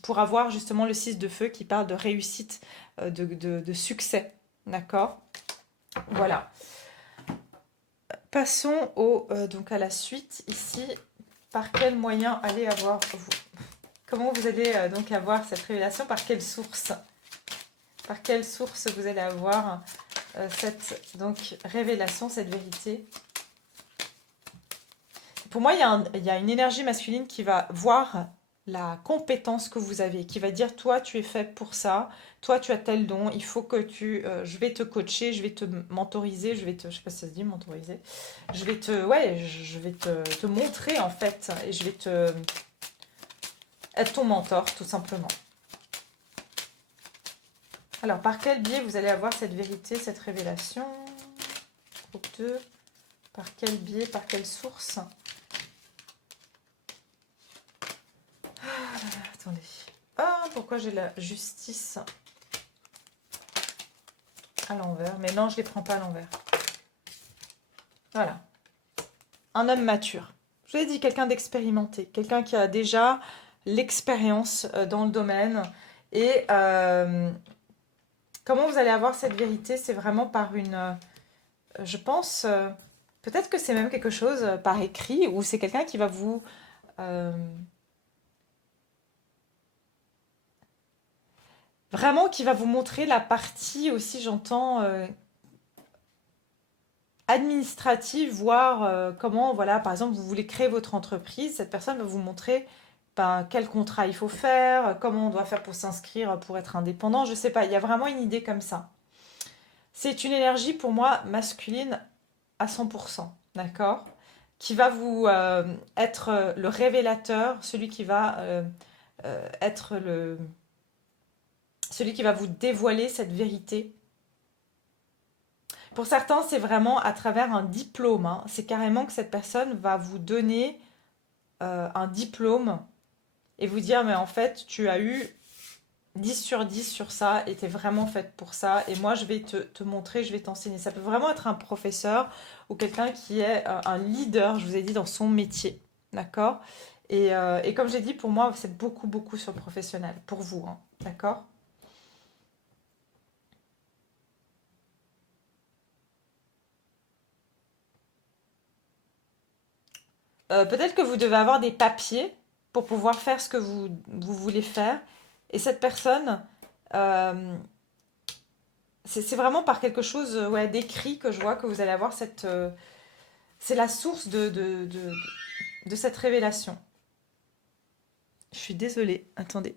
pour avoir justement le 6 de feu qui parle de réussite, de succès. D'accord? Voilà. Passons donc à la suite ici. Par quel moyen allez avoir vous? Comment vous allez donc avoir cette révélation? Par quelle source? Par quelle source vous allez avoir cette donc, révélation, cette vérité? Pour moi, il y a une énergie masculine qui va voir la compétence que vous avez, qui va dire, toi, tu es fait pour ça, toi, tu as tel don, il faut que je vais te coacher, je vais te mentoriser, je sais pas si ça se dit mentoriser, je vais te montrer en fait, et je vais être ton mentor, tout simplement. Alors, par quel biais vous allez avoir cette vérité, cette révélation? Groupe 2, par quel biais, par quelle source? Attendez. Ah, pourquoi j'ai la justice à l'envers? Mais non, je ne les prends pas à l'envers. Voilà. Un homme mature. Je vous ai dit, quelqu'un d'expérimenté. Quelqu'un qui a déjà l'expérience dans le domaine. Et comment vous allez avoir cette vérité? C'est vraiment par une... je pense... peut-être que c'est même quelque chose par écrit, ou c'est quelqu'un qui va vous... vraiment qui va vous montrer la partie aussi, j'entends, administrative, voire comment, voilà, par exemple, vous voulez créer votre entreprise, cette personne va vous montrer ben, quel contrat il faut faire, comment on doit faire pour s'inscrire, pour être indépendant, je sais pas, il y a vraiment une idée comme ça. C'est une énergie pour moi masculine à 100%, d'accord? Qui va vous être le révélateur, celui qui va être celui qui va vous dévoiler cette vérité. Pour certains, c'est vraiment à travers un diplôme, hein. C'est carrément que cette personne va vous donner un diplôme et vous dire, mais en fait, tu as eu 10 sur 10 sur ça et tu es vraiment faite pour ça. Et moi, je vais te montrer, je vais t'enseigner. Ça peut vraiment être un professeur ou quelqu'un qui est un leader, je vous ai dit, dans son métier. D'accord? Et comme j'ai dit, pour moi, c'est beaucoup, beaucoup sur le professionnel. Pour vous, hein. D'accord? Peut-être que vous devez avoir des papiers pour pouvoir faire ce que vous voulez faire. Et cette personne, euh, c'est vraiment par quelque chose ouais, d'écrit que je vois que vous allez avoir cette... c'est la source de cette révélation. Je suis désolée, attendez.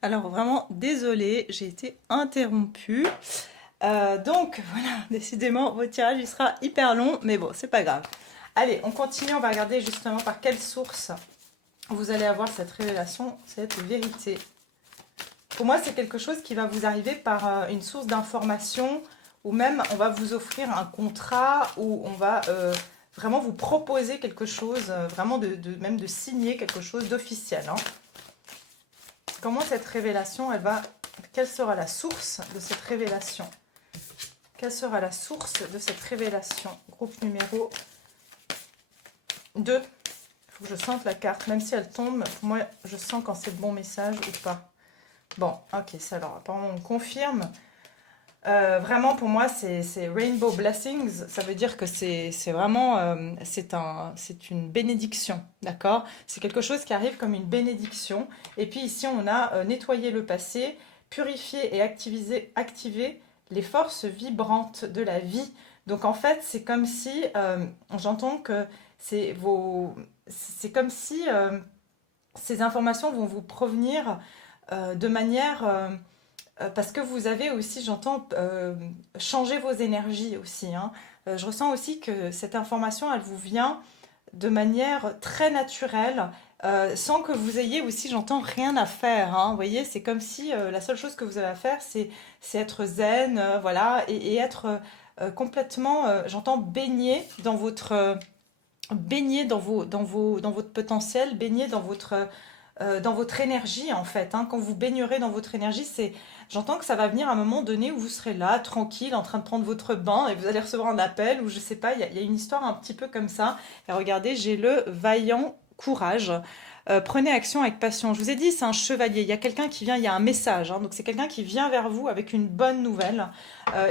Alors vraiment, désolée, j'ai été interrompue. Donc voilà, décidément, votre tirage il sera hyper long, mais bon, c'est pas grave. Allez, on continue, on va regarder justement par quelle source vous allez avoir cette révélation, cette vérité. Pour moi, c'est quelque chose qui va vous arriver par une source d'information, ou même on va vous offrir un contrat, ou on va vraiment vous proposer quelque chose, vraiment même de signer quelque chose d'officiel, hein. Comment cette révélation, quelle sera la source de cette révélation? Quelle sera la source de cette révélation? Groupe numéro 2. Il faut que je sente la carte, même si elle tombe, pour moi, je sens quand c'est le bon message ou pas. Bon, ok, ça alors, apparemment, on confirme. Vraiment, pour moi, c'est Rainbow Blessings. Ça veut dire que c'est vraiment, c'est une bénédiction, d'accord? C'est quelque chose qui arrive comme une bénédiction. Et puis ici, on a nettoyé le passé, purifié et activé les forces vibrantes de la vie. Donc en fait, c'est comme si, j'entends que c'est comme si ces informations vont vous provenir de manière parce que vous avez aussi, j'entends, changer vos énergies aussi, hein. Je ressens aussi que cette information, elle vous vient de manière très naturelle, sans que vous ayez aussi, j'entends, rien à faire, hein. Vous voyez, c'est comme si la seule chose que vous avez à faire, c'est être zen, voilà, et être complètement, j'entends, baigné dans votre potentiel, baigné dans votre énergie en fait, hein. Quand vous baignerez dans votre énergie, j'entends que ça va venir à un moment donné où vous serez là, tranquille, en train de prendre votre bain et vous allez recevoir un appel ou je sais pas, il y a une histoire un petit peu comme ça. Et regardez, j'ai le vaillant courage. Prenez action avec passion. Je vous ai dit, c'est un chevalier. Il y a quelqu'un qui vient, il y a un message, hein. Donc c'est quelqu'un qui vient vers vous avec une bonne nouvelle.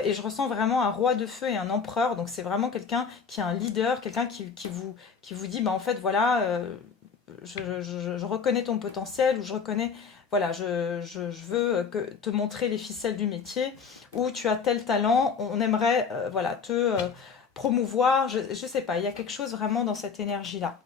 Et je ressens vraiment un roi de feu et un empereur. Donc c'est vraiment quelqu'un qui est un leader, quelqu'un qui vous dit, bah, en fait, voilà, je reconnais ton potentiel, ou je reconnais, voilà, je veux te montrer les ficelles du métier, ou tu as tel talent, on aimerait voilà, te promouvoir, je ne sais pas, il y a quelque chose vraiment dans cette énergie-là.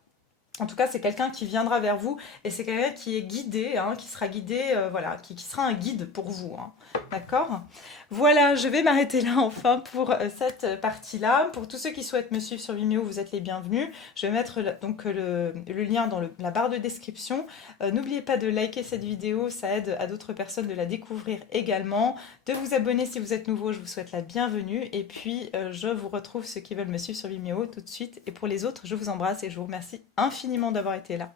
En tout cas, c'est quelqu'un qui viendra vers vous et c'est quelqu'un qui est guidé, hein, qui sera guidé, voilà, qui sera un guide pour vous, hein. D'accord? Voilà, je vais m'arrêter là enfin pour cette partie-là. Pour tous ceux qui souhaitent me suivre sur Vimeo, vous êtes les bienvenus. Je vais mettre donc le lien dans la barre de description. N'oubliez pas de liker cette vidéo, ça aide à d'autres personnes de la découvrir également. De vous abonner si vous êtes nouveau, je vous souhaite la bienvenue. Et puis, je vous retrouve ceux qui veulent me suivre sur Vimeo tout de suite. Et pour les autres, je vous embrasse et je vous remercie infiniment d'avoir été là.